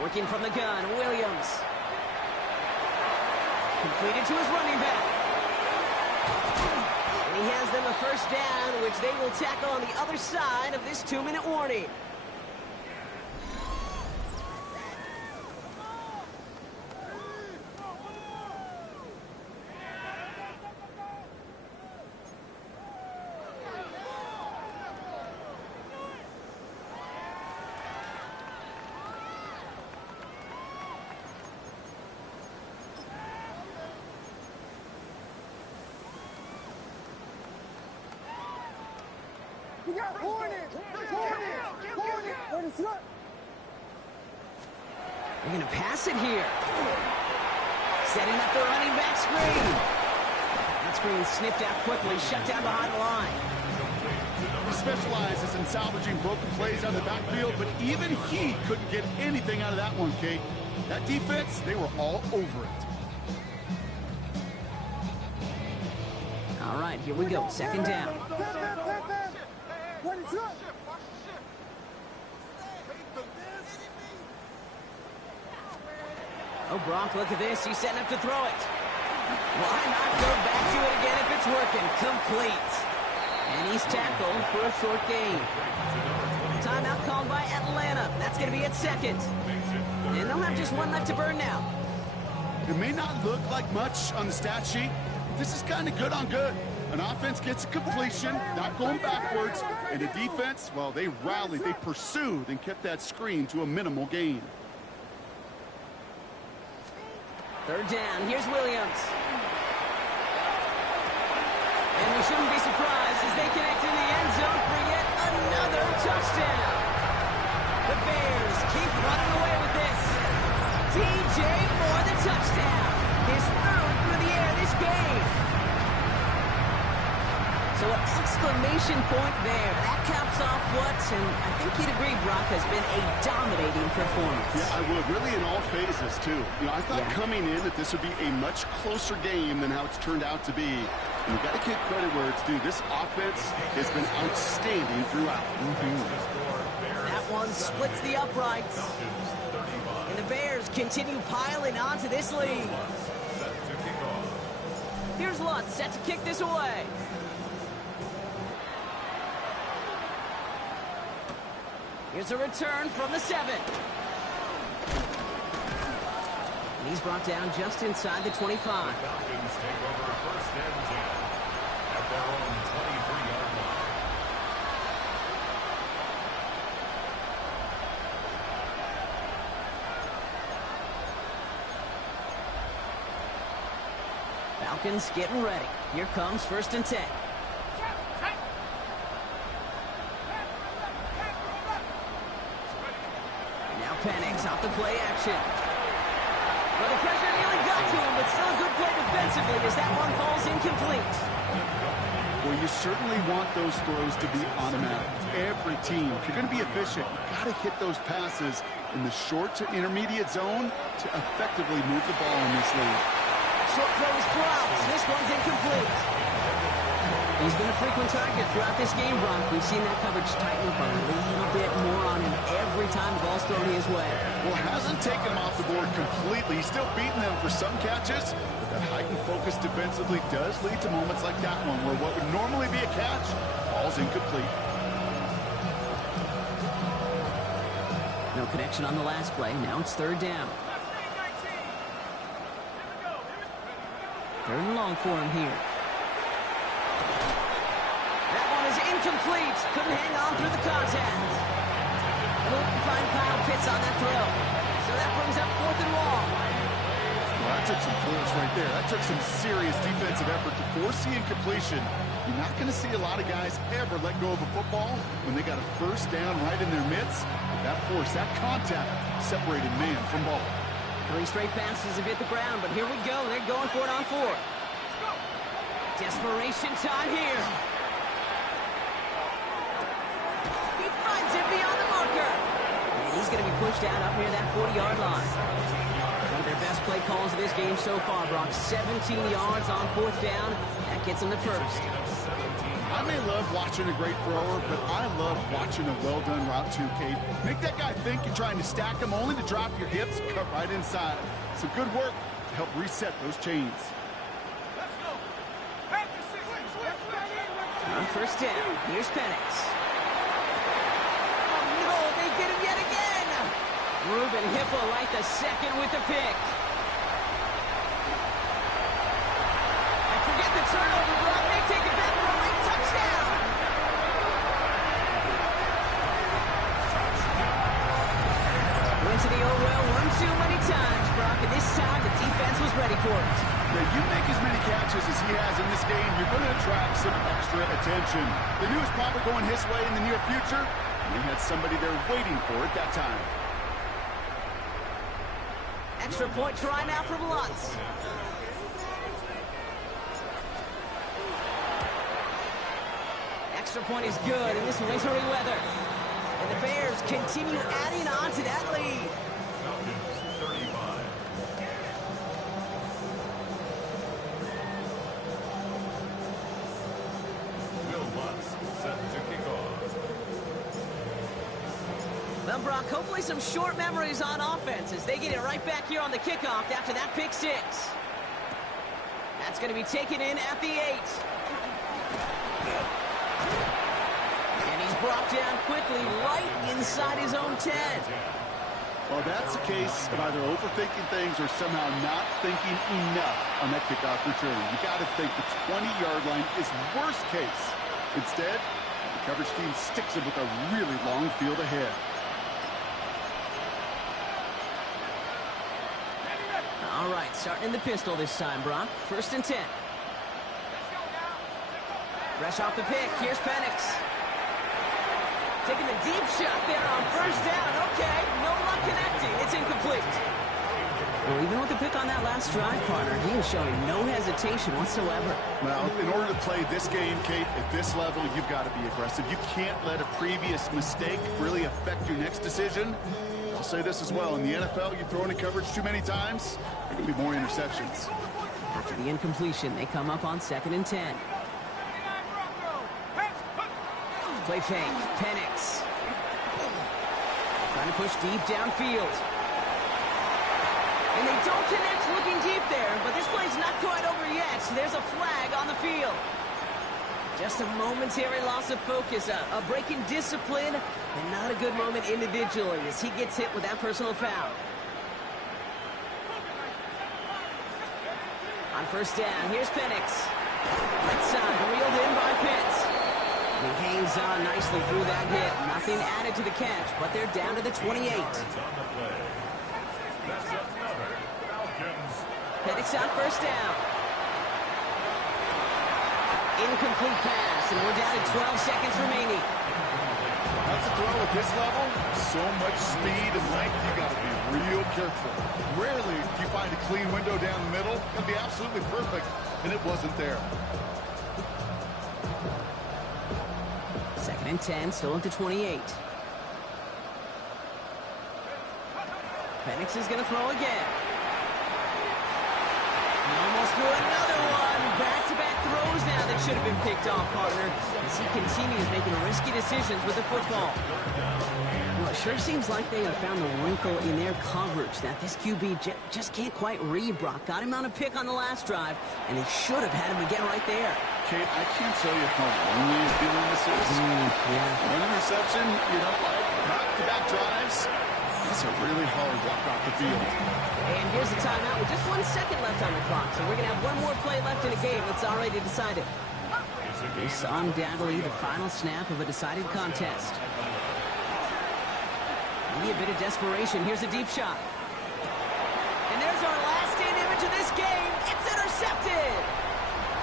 Working from the gun, Williams. Completed to his running back. And he has them a first down, which they will tackle on the other side of this 2-minute warning. They're going to pass it here. Setting up the running back screen. That screen sniffed out quickly, shut down behind the line. He specializes in salvaging broken plays out of the backfield, but even he couldn't get anything out of that one, Kate. That defense, they were all over it. All right, here we go. 2nd down. Oh, Brock, look at this. He's setting up to throw it. Why not go back to it again if it's working? Complete. And he's tackled for a short gain. Timeout called by Atlanta. That's going to be at 2nd. And they'll have just 1 left to burn now. It may not look like much on the stat sheet. This is kind of good on good. An offense gets a completion, not going backwards, and the defense, well, they rallied, they pursued, and kept that screen to a minimal gain. 3rd down. Here's Williams. And we shouldn't be surprised as they connect in the end zone for yet another touchdown. The Bears keep running away with this. DJ Moore, the touchdown. His 3rd through the air this game. So an exclamation point there. That caps off what, and I think you'd agree, Brock, has been a dominating performance. Yeah, I would. Really in all phases, too. You know, I thought coming in that this would be a much closer game than how it's turned out to be. And you've got to give credit where it's due. This offense has been outstanding throughout. That one splits the uprights. And the Bears continue piling onto this lead. Here's Lutz set to kick this away. Here's a return from the 7. And he's brought down just inside the 25. Falcons take over first and 10 at their own 23-yard line. Falcons getting ready. Here comes first and 10. Now Penix off the play action. Well, the pressure nearly got to him, but still a good play defensively as that one falls incomplete. Well, you certainly want those throws to be automatic. Every team, if you're going to be efficient, you've got to hit those passes in the short to intermediate zone to effectively move the ball in this league. Short throw is dropped. This one's incomplete. He's been a frequent target throughout this game, Brock. We've seen that coverage tighten up a little bit more on him every time the ball's thrown his way. Well, hasn't taken him off the board completely. He's still beating them for some catches, but that heightened focus defensively does lead to moments like that one where what would normally be a catch falls incomplete. No connection on the last play. Now it's third down. Third and long for him here. That one is incomplete. Couldn't hang on through the contact. Couldn't find Kyle Pitts on that throw. So that brings up fourth and long. Well, that took some force right there. That took some serious defensive effort to force the incompletion. You're not going to see a lot of guys ever let go of a football when they got a first down right in their midst. That force, that contact, separated man from ball. 3 straight passes have hit the ground, but here we go. They're going for it on 4th. Desperation time here. He finds it beyond the marker. And he's going to be pushed out up near that 40-yard line. One of their best play calls of this game so far, Brock. 17 yards on 4th down. That gets him the first. I may love watching a great thrower, but I love watching a well-done route too, Kate. Make that guy think you're trying to stack him only to drop your hips, cut right inside. Some good work to help reset those chains. On first down, here's Penix. Oh, no, they get him yet again. Ruben Hippolyte the second with the pick. I forget the turnover, Brock. They take it back for a late touchdown. Went to the old well one too many times, Brock, and this time the defense was ready for it. Yeah, you make as many catches as he has in this game, you're going to attract some extra attention. They knew it was probably going his way in the near future, and they had somebody there waiting for it that time. Extra point try now from Lutz. Extra point is good in this wintry weather. And the Bears continue adding on to that lead. Falcons 35. Will Lutz set to kick off. Well, Brock, hopefully some short memories on offense as they get it right back here on the kickoff after that pick 6. That's going to be taken in at the 8. And he's brought down quickly right inside his own 10. Well, that's the case of either overthinking things or somehow not thinking enough on that kickoff return. You got to think the 20-yard line is worst case. Instead, the coverage team sticks it with a really long field ahead. All right, starting in the pistol this time, Brock. First and 10. Fresh off the pick, here's Penix. Taking the deep shot there on first down. Okay, no luck connecting. It's incomplete. Well, even with the pick on that last drive, partner, he is showing no hesitation whatsoever. Well, in order to play this game, Kate, at this level, you've got to be aggressive. You can't let a previous mistake really affect your next decision. I'll say this as well. In the NFL, you throw into coverage too many times, there can be more interceptions. After the incompletion, they come up on 2nd and 10. Play fake, Penix. Trying to push deep downfield. And they don't connect looking deep there, but this play's not quite over yet. There's a flag on the field. Just a momentary loss of focus, a break in discipline, and not a good moment individually as he gets hit with that personal foul. On first down, here's Penix. Right side, reeled in by Pitts. He hangs on nicely through that hit. Nothing added to the catch, but they're down to the 28. That's another Falcons. Penix on first down. Incomplete pass, and we're down to 12 seconds remaining. That's a throw at this level. So much speed and length, you got to be real careful. Rarely do you find a clean window down the middle. It can be absolutely perfect, and it wasn't there. 2nd and 10, still at the 28. Penix is going to throw again. Almost threw another one. Back-to-back throws now that should have been picked off, partner, as he continues making risky decisions with the football. Well, it sure seems like they have found the wrinkle in their coverage that this QB just can't quite read. Brock got him on a pick on the last drive, and he should have had him again right there. Kate, I can't tell you how lonely a feeling this is. Yeah. One interception, you don't like back-to-back drives. That's a really hard walk off the field. And here's the timeout with just 1 second left on the clock. So we're going to have one more play left in a game that's already decided. It's undoubtedly the final snap of a decided contest. Maybe a bit of desperation. Here's a deep shot. And there's our last stand image of this game. It's intercepted.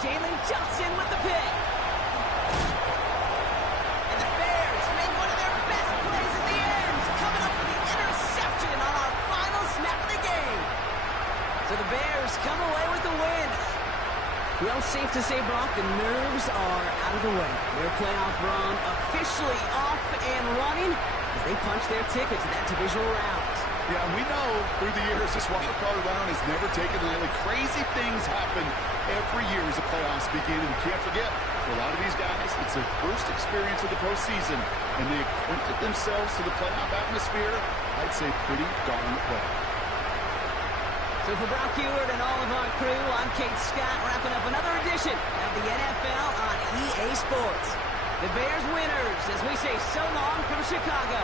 Jalen Johnson with the pick. And the Bears make one of their best plays at the end, coming up with the interception on our final snap of the game. So the Bears come away with the win. Well, safe to say, Brock, the nerves are out of the way. Their playoff run officially off and running as they punch their ticket to that divisional round. Yeah, we know through the years this wild card round is never taken lightly. Crazy things happen every year as the playoffs begin. And we can't forget, for a lot of these guys, it's their first experience of the postseason. And they acquainted themselves to the playoff atmosphere, I'd say pretty darn well. So for Brock Heward and all of our crew, I'm Kate Scott, wrapping up another edition of the NFL on EA Sports. The Bears winners as we say so long from Chicago.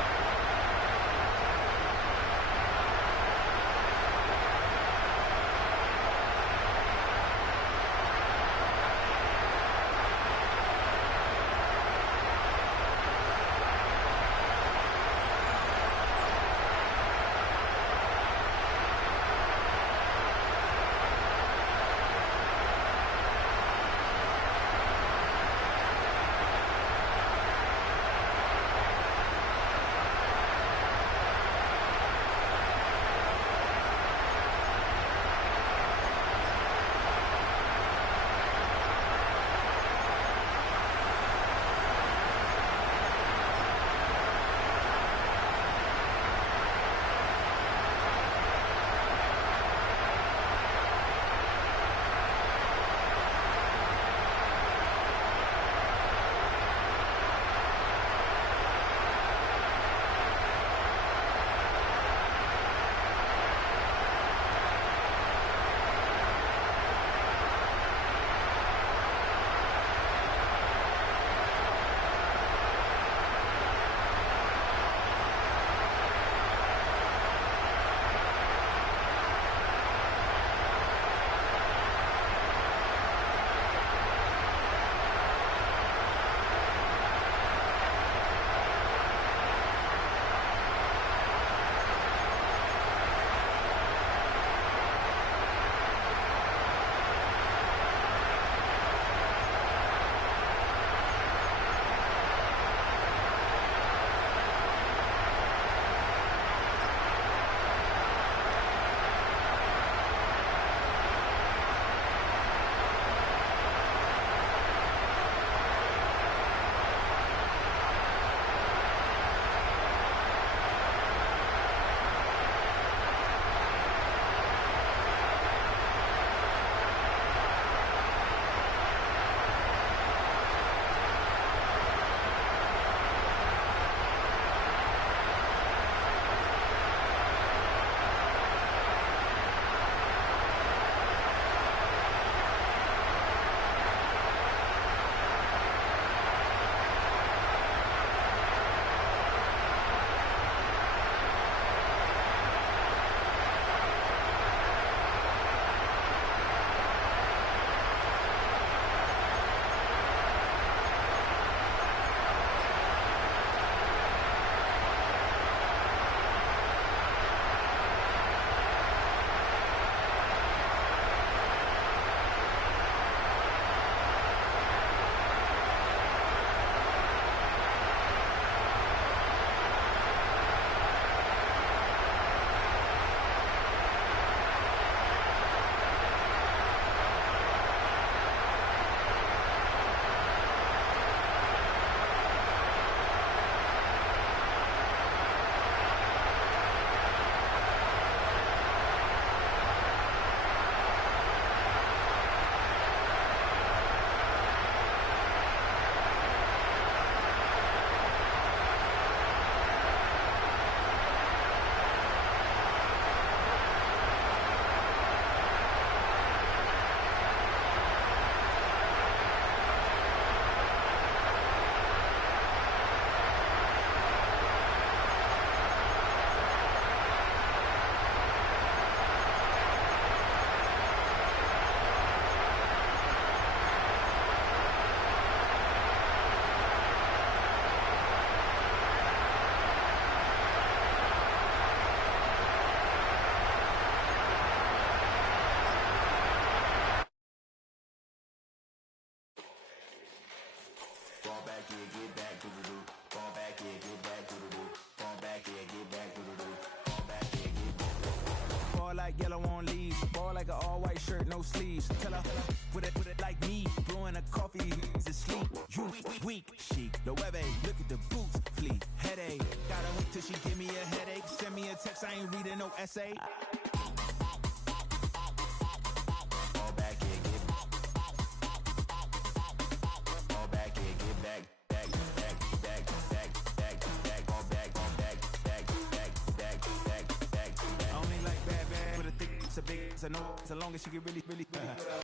yeah, get back, do-do-do. Fall back, yeah, get back, do-do-do. Fall back, yeah, get back, do-do-do. Fall back, yeah, get back. Ball like yellow on leaves. Ball like an all-white shirt, no sleeves. Tell her, put it like me. Blowing a coffee, to sleep. You weak, chic. The web look at the boots, fleet. Headache. Got a hook till she give me a headache. Send me a text, I ain't reading no essay. Fall back, yeah, get back. Fall back, yeah, get back. Back, back, back, back, back, back. Fall back, back, back, back, back, back, back. I only like bad, but a thick, it's a big, it's a no. As long as she get really